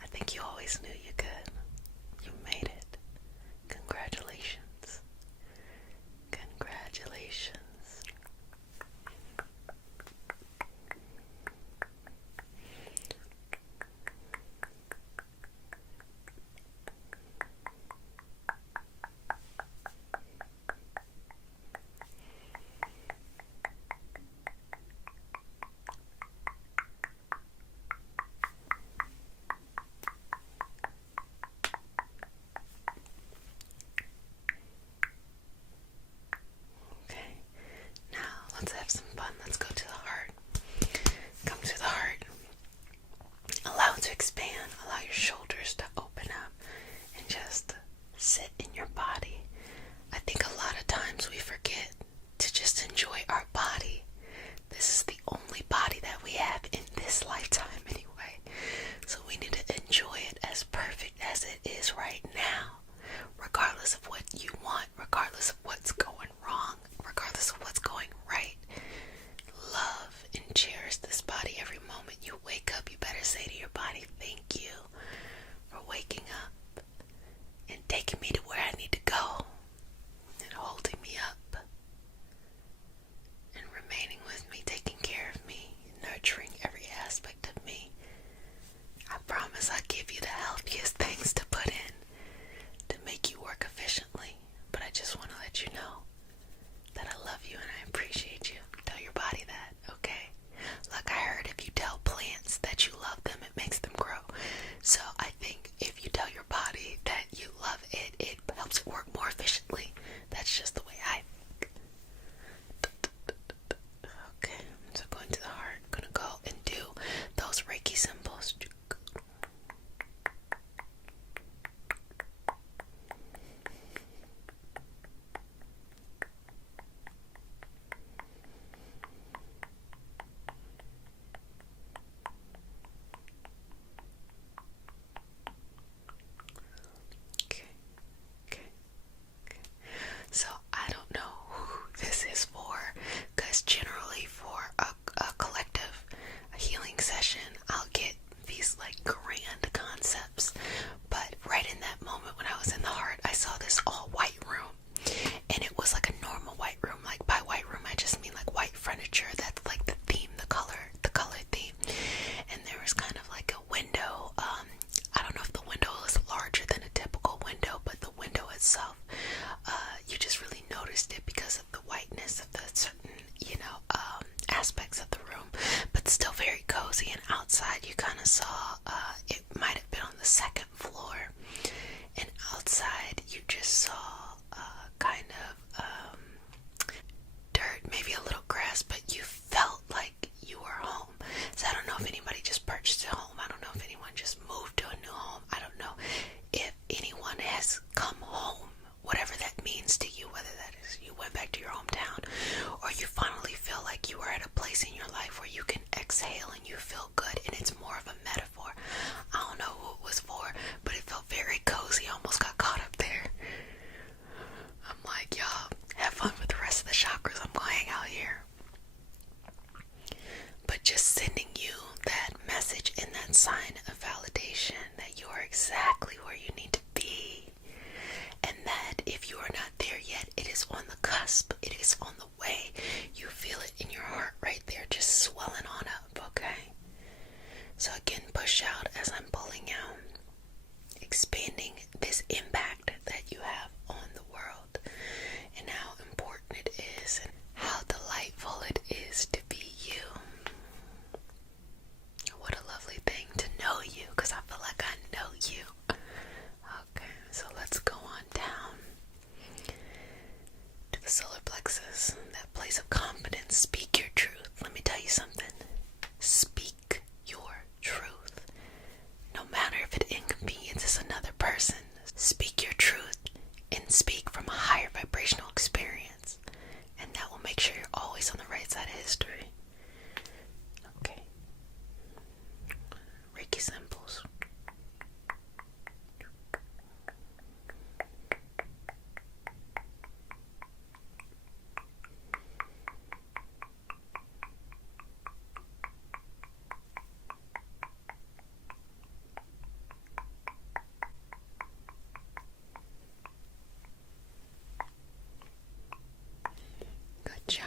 I think you always knew you could. You made it. Congratulations. Let's have some fun. Let's go to the heart. Come to the heart. Allow it to expand. Allow your shoulders to open up and just sit in your body. I think a lot of times we forget to just enjoy our body. This is the only body that we have in this lifetime anyway. So we need to enjoy it as perfect as it is right now. Regardless of what you want, regardless of what's going wrong, regardless of what's going right. Love and cherish this body every moment you wake up. You better say to your body, thank you for waking up and taking me to where just saw kind of dirt, maybe a little grass, but you felt like you were home. So I don't know if anybody just purchased a home. I don't know if anyone just moved to a new home. I don't know if anyone has come home, whatever that means to you, whether that is you went back to your hometown or you finally feel like you are at a place in your life where you can exhale and you feel good, and it's more of a metaphor. I don't know who it was for, but it felt very cozy. I almost got caught up there. I'm like, y'all, have fun with the rest of the chakras. I'm going to hang out here. But just sending you that message and that sign of validation that you are exactly where you need to be. And that if you are not there yet, it is on the cusp. It is on the way. You feel it in your heart right there, just swelling on up, okay? So again, push out as I'm pulling out. Expanding this impact that you have on the world. And how important it is and how delightful it is to be you. What a lovely thing to know you, because I feel like I know you. Okay, so let's go on down to the solar plexus, that place of confidence. Speak your truth. Let me tell you something. Speak your truth. No matter if it inconveniences another person, speak your truth and speak from a higher vibrational experience. And that will make sure you're always on the right side of history. Okay. Reiki symbols. Good job.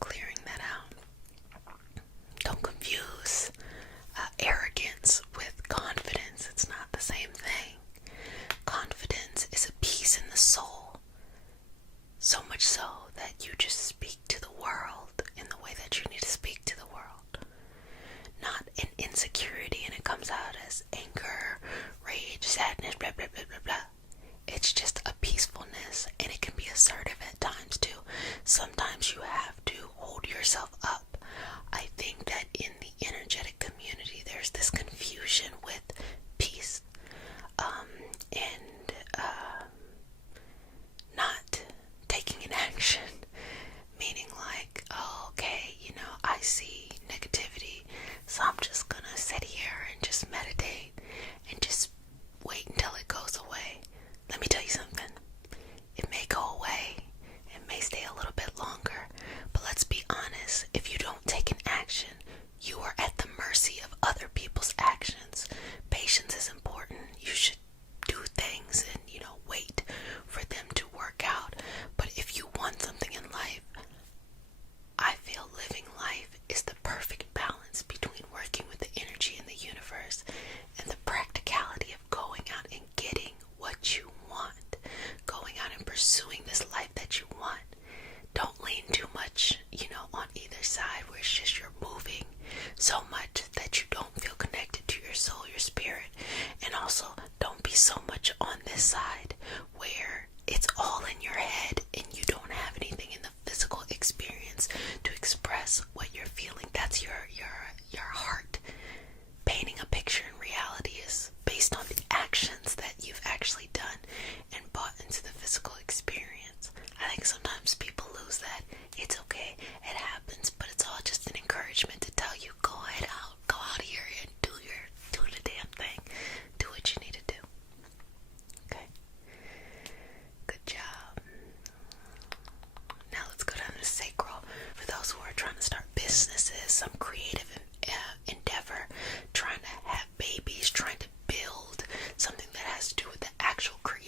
Clearing that out. Don't confuse arrogance with confidence. It's not the same thing. Confidence is a peace in the soul. So much so that you just speak to the world in the way that you need to speak to the world. Not an insecurity and it comes out as anger, rage, sadness, blah, blah, blah, blah, blah. It's just a peacefulness, and it can be assertive at times too. Sometimes you have to hold yourself up. I think that in the energetic community, there's this confusion with peace and not taking an action. Meaning like, oh, okay, I see negativity, so I'm just gonna sit here and just meditate and just wait until it goes away. Let me tell you something. It may go away. It may stay a little bit longer. But let's be honest. If you don't take an action, you are at the mercy of other people's actions. Patience is important. You should do things and, wait for them to work out. But if you want something in life, I feel living life is the perfect balance between working with the energy in the universe and the practicality of going out and getting what you want, going out and pursuing this life that you want. Don't lean too much, on either side where it's just you're moving so much that you don't feel connected to your soul, your spirit. And also don't be so much on this side where it's all in your head and you don't have anything in the physical experience to express what you're feeling. That's your heart painting a picture, in reality is based on the actions that you've actually done and brought into the physical experience. I think sometimes people lose that. It's okay, it happens, but it's all just an encouragement to tell you, go out here and do the damn thing. Do what you need to do. Okay. Good job. Now let's go down to the sacral. For those who are trying to start businesses, some creative endeavor, trying to have babies, trying to build something that has to do with the actual creation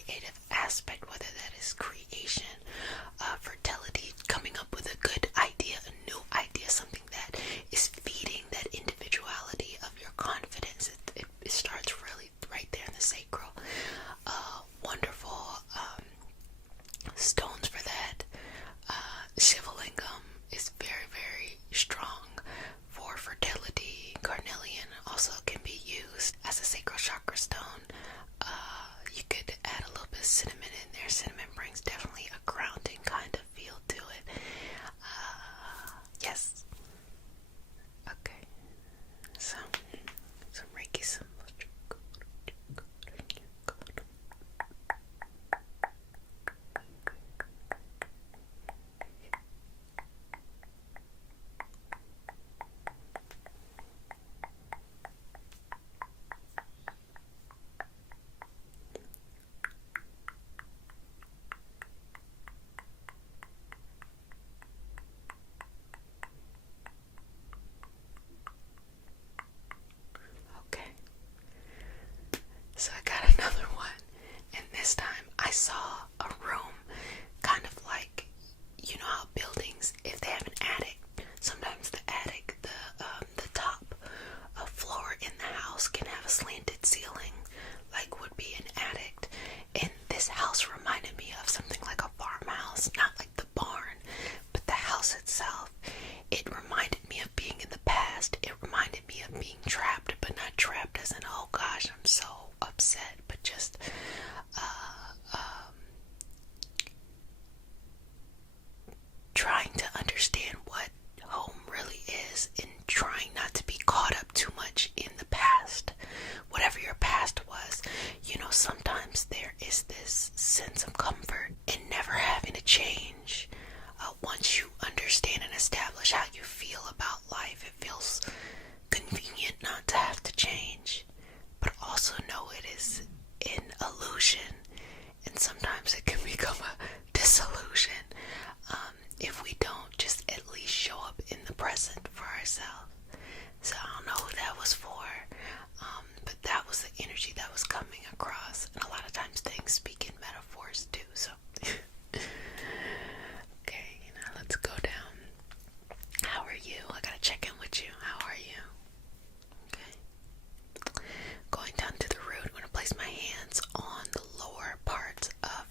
cinnamon in there. Cinnamon brings definitely a grounding kind of feel to it. Yes. Okay. So, some Reiki symbols. Okay. So I got another one, and this time I saw a room kind of like, you know how buildings, if they have an attic, sometimes the attic, the top floor in the house can have a slanted ceiling, like would be an attic. And this house reminded me of something like a farmhouse, not like the barn, but the house itself. It reminded me of being in the past. It reminded me of being trapped, but not trapped as in, oh gosh, I'm so upset, but just trying to understand what home really is and trying not to be caught up too much in the past. Whatever your past was, you know, sometimes there is this sense of comfort in never having to change. Once you understand and establish how you feel about life, it feels convenient not to have to change, but also know it is an illusion, and sometimes it can become a disillusion if we don't just at least show up in the present for ourselves. So I don't know who that was for, but that was the energy that was coming across, and a lot of times things speak in metaphors too, so okay, now let's go down. How are you? I gotta check in with you. How are you? Okay. Going down to the root, I'm going to place my hands on the lower parts of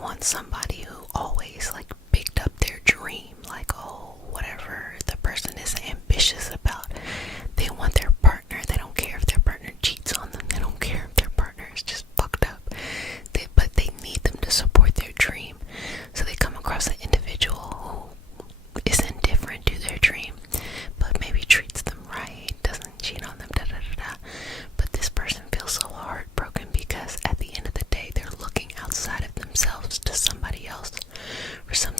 want somebody who always like picked up their dream, like, oh, whatever the person is ambitious about, they want their partner. They don't care if their partner cheats on them. They don't care if their partner is just fucked up. But they need them to support their dream. So they come across an individual who is indifferent to their dream, but maybe treats them right, doesn't cheat on them, But this person feels so heartbroken because at the end of the day, they're looking outside of themselves to somebody else for some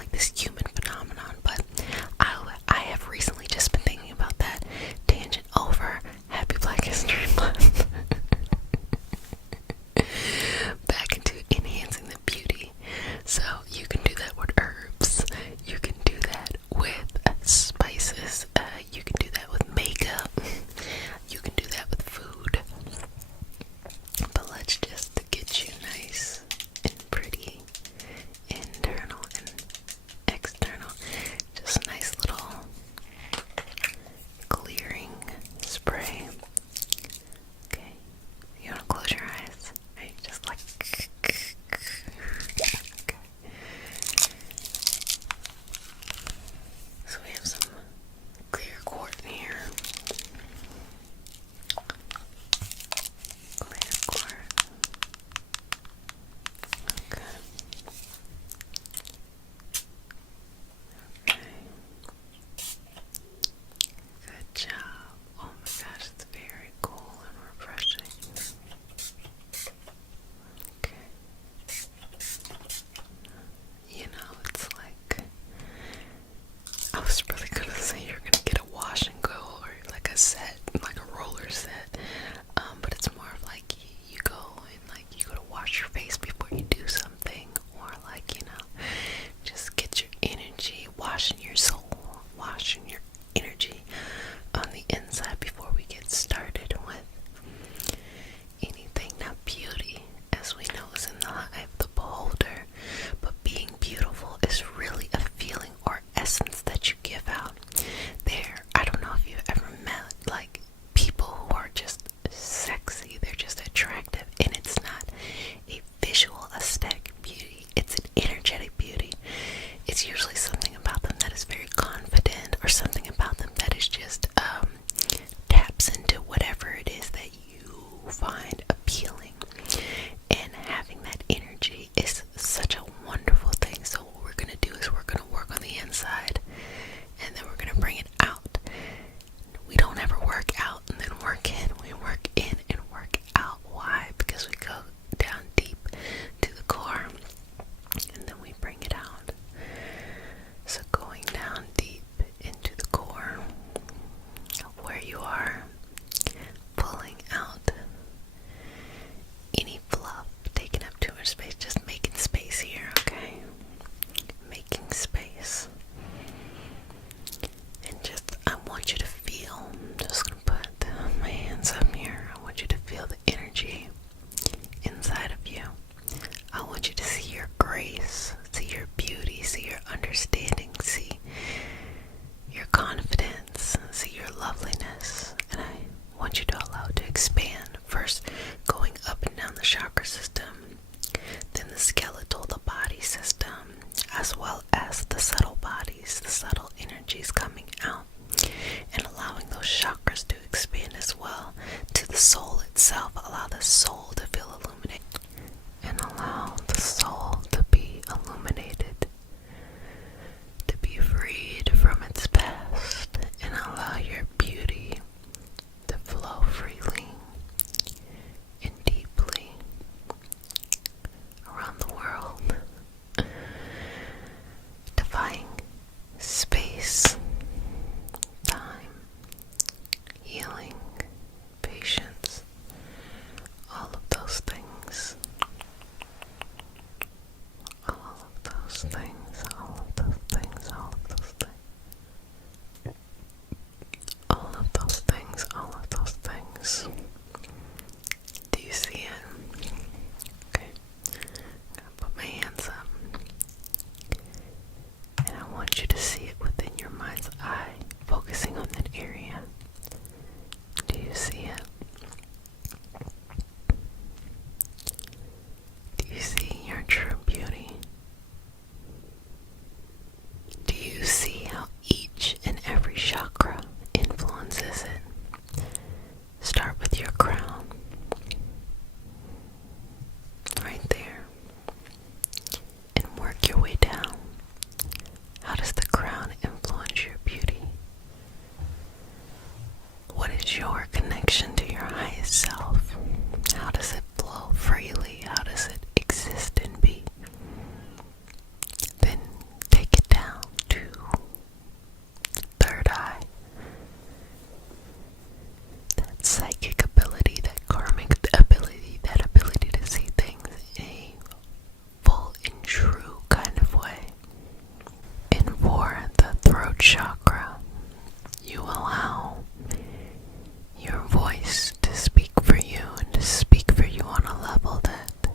like this human phenomenon, but I have recently just been thinking about that. Tangent over. Happy Black History Month. Back into enhancing the beauty. So you can do that with herbs. You can do that with spices. You can do that with makeup. You can do that with food. But let's just get you nice and pretty, internal and external. Just nice little clearing spray. Okay, you want to close your eyes? Right, just like okay. So we have some clear quartz in here. Clear quartz. Okay. Okay. Good job. Oh my gosh, it's very cool and refreshing. Okay. You know, it's like, I was really gonna say you're gonna get a wash and go, or like a set, like a roller set. But it's more of like you go and like you go to wash your face before you do something, or like, you know, just get your energy, washing your soul, washing your energy on the inside before we get started with anything. Now, beauty, as we know, is in the eye of the beholder, but being beautiful is really a feeling or essence that you give out. I don't know if you've ever met like people who are just sexy, they're just attractive, and it's not a visual aesthetic beauty, it's an energetic beauty. It's usually something about them that is very confident, or something about them that is just taps into whatever it is that you find appealing. And having that energy is such a wonderful thing. So what we're going to do is we're going to work on the inside, and then we're going to bring it out. We don't ever work out and then work in. We work in and work out. Why? Because we go down deep to the core, and then we bring it out. So going down deep into the core of where you are, pulling out any fluff, taking up too much space, just making space here, okay? Making space. And just, I want you to feel, I'm just going to put my hands up here. I want you to feel the energy inside of you. I want you to see your grace, see your beauty, see your understanding, see your confidence, see your loveliness. And I want you to allow it to expand. First, going up and down the chakra system, then the skeletal, the body system, as well as the subtle bodies, the subtle energies coming out, and allowing those chakras to expand as well to the soul itself. Allow the soul to feel illuminated, and allow the soul to be illuminated, to be freed from its past, and allow your beauty to flow freely and deeply around the world, defying space, time, healing, patience, all of those things. All of those things, all of those things, all of those things. All of those things, all of those things. Do you see it? Okay. I'm gonna put my hands up. And I want you to see it within your mind's eye, focusing on that area. Do you see it? Do you see your true beauty? chakra, you allow your voice to speak for you and to speak for you on a level that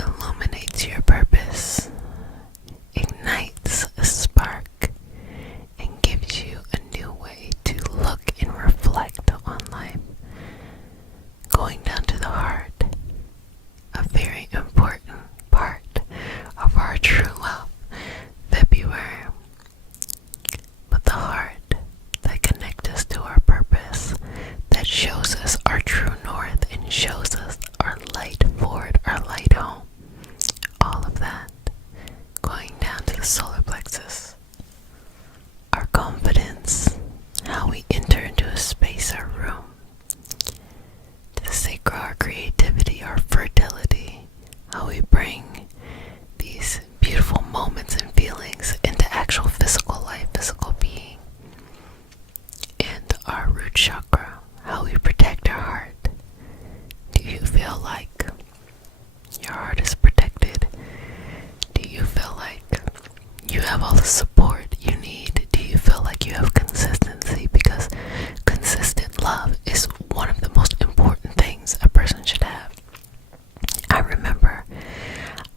illuminates your purpose, ignites a spark, and gives you a new way to look and reflect on life. Going down to the heart, a very important part of our true love, February. But the heart that connects us to our purpose, that shows us our true north and shows us our light forward, our light home. All of that going down to the solar plexus. Our confidence, how we enter into a space or room. To the sacral, our creativity, our fertility, how we bring these beautiful moments and feelings into actual physical life, physical being. And our root chakra, how we protect our heart. Do you feel like your heart is protected? Do you feel like you have all the support you need? Do you feel like you have consistency? Because consistent love is one of the most important things a person should have. I remember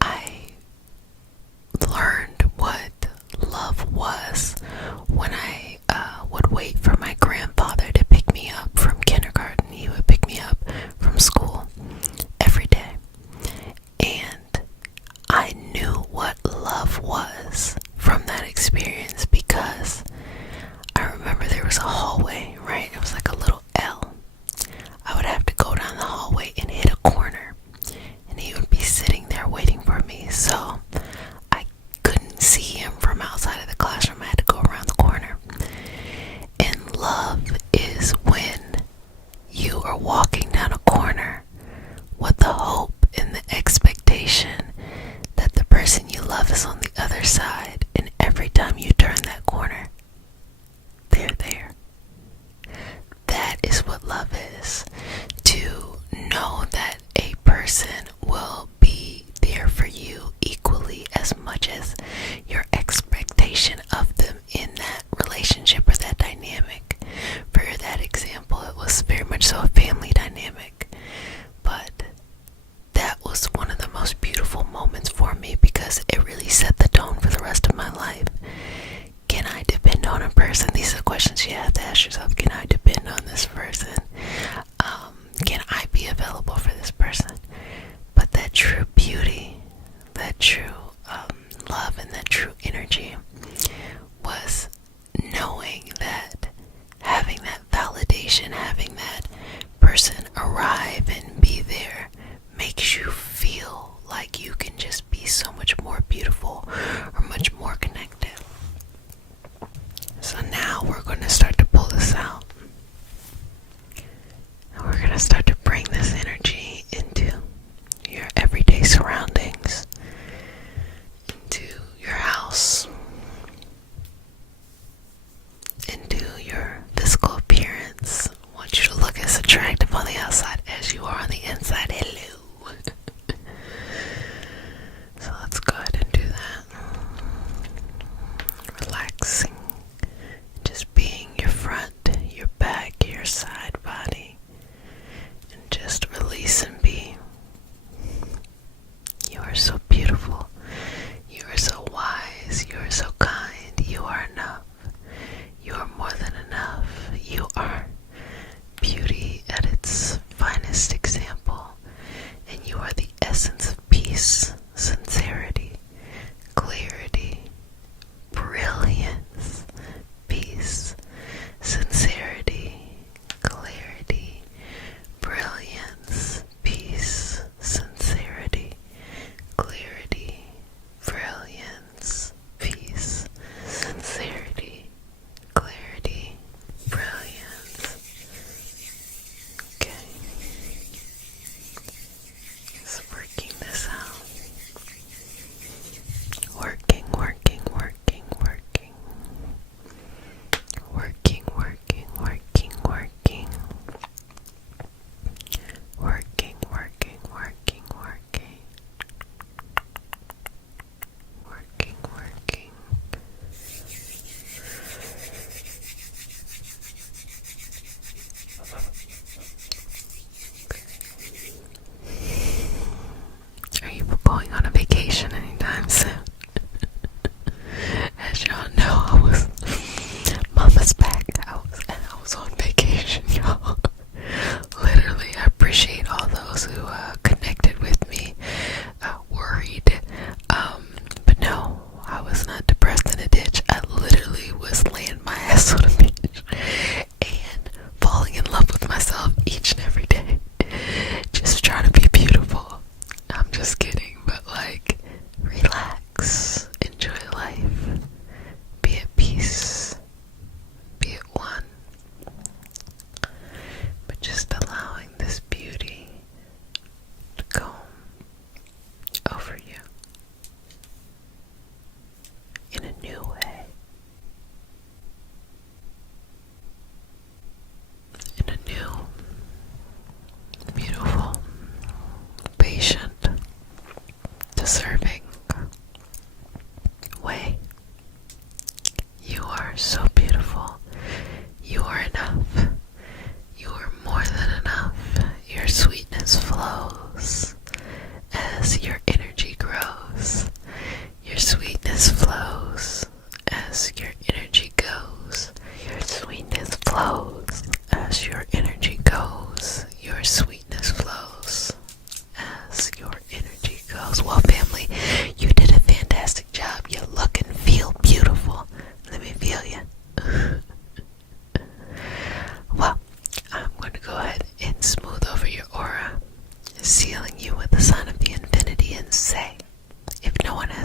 I learned what love was when I would wait for my grandfather to pick me up from kindergarten. He would pick me up from school every day. And I knew what love was from that experience because I remember there was a hallway, right? It was like a little L. I would have to go down the hallway and hit a corner, and he would be sitting there waiting for me. So I couldn't see him from outside of the classroom. I had to go around the corner. And love is when you are walking down a corner with the hope and the expectation that the person you love is on the other side, and every time you turn that corner, they're there. That is what love is. To know that a person will be there for you equally as much as your expectation of them in that relationship or that dynamic. For that example, it was very much so a family dynamic. But that was one of the most beautiful moments for me because it really set the tone for the rest of my life. Can I depend on a person? These are the questions you have to ask yourself. Can I depend on this person? Can I be available for this person? But that true beauty, that true love, and that true energy was knowing that, having that validation, having that person arrive and be there makes you feel like you can just be so much more beautiful or much more connected. So now we're going to start to pull this out. And we're going to start to bring this energy into your everyday surroundings, into your house, into your physical appearance. I want you to look as attractive on the outside as you are on the inside. Hello. So let's go ahead and do that. Relaxing. Just being your front, your back, your side body. And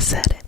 said it.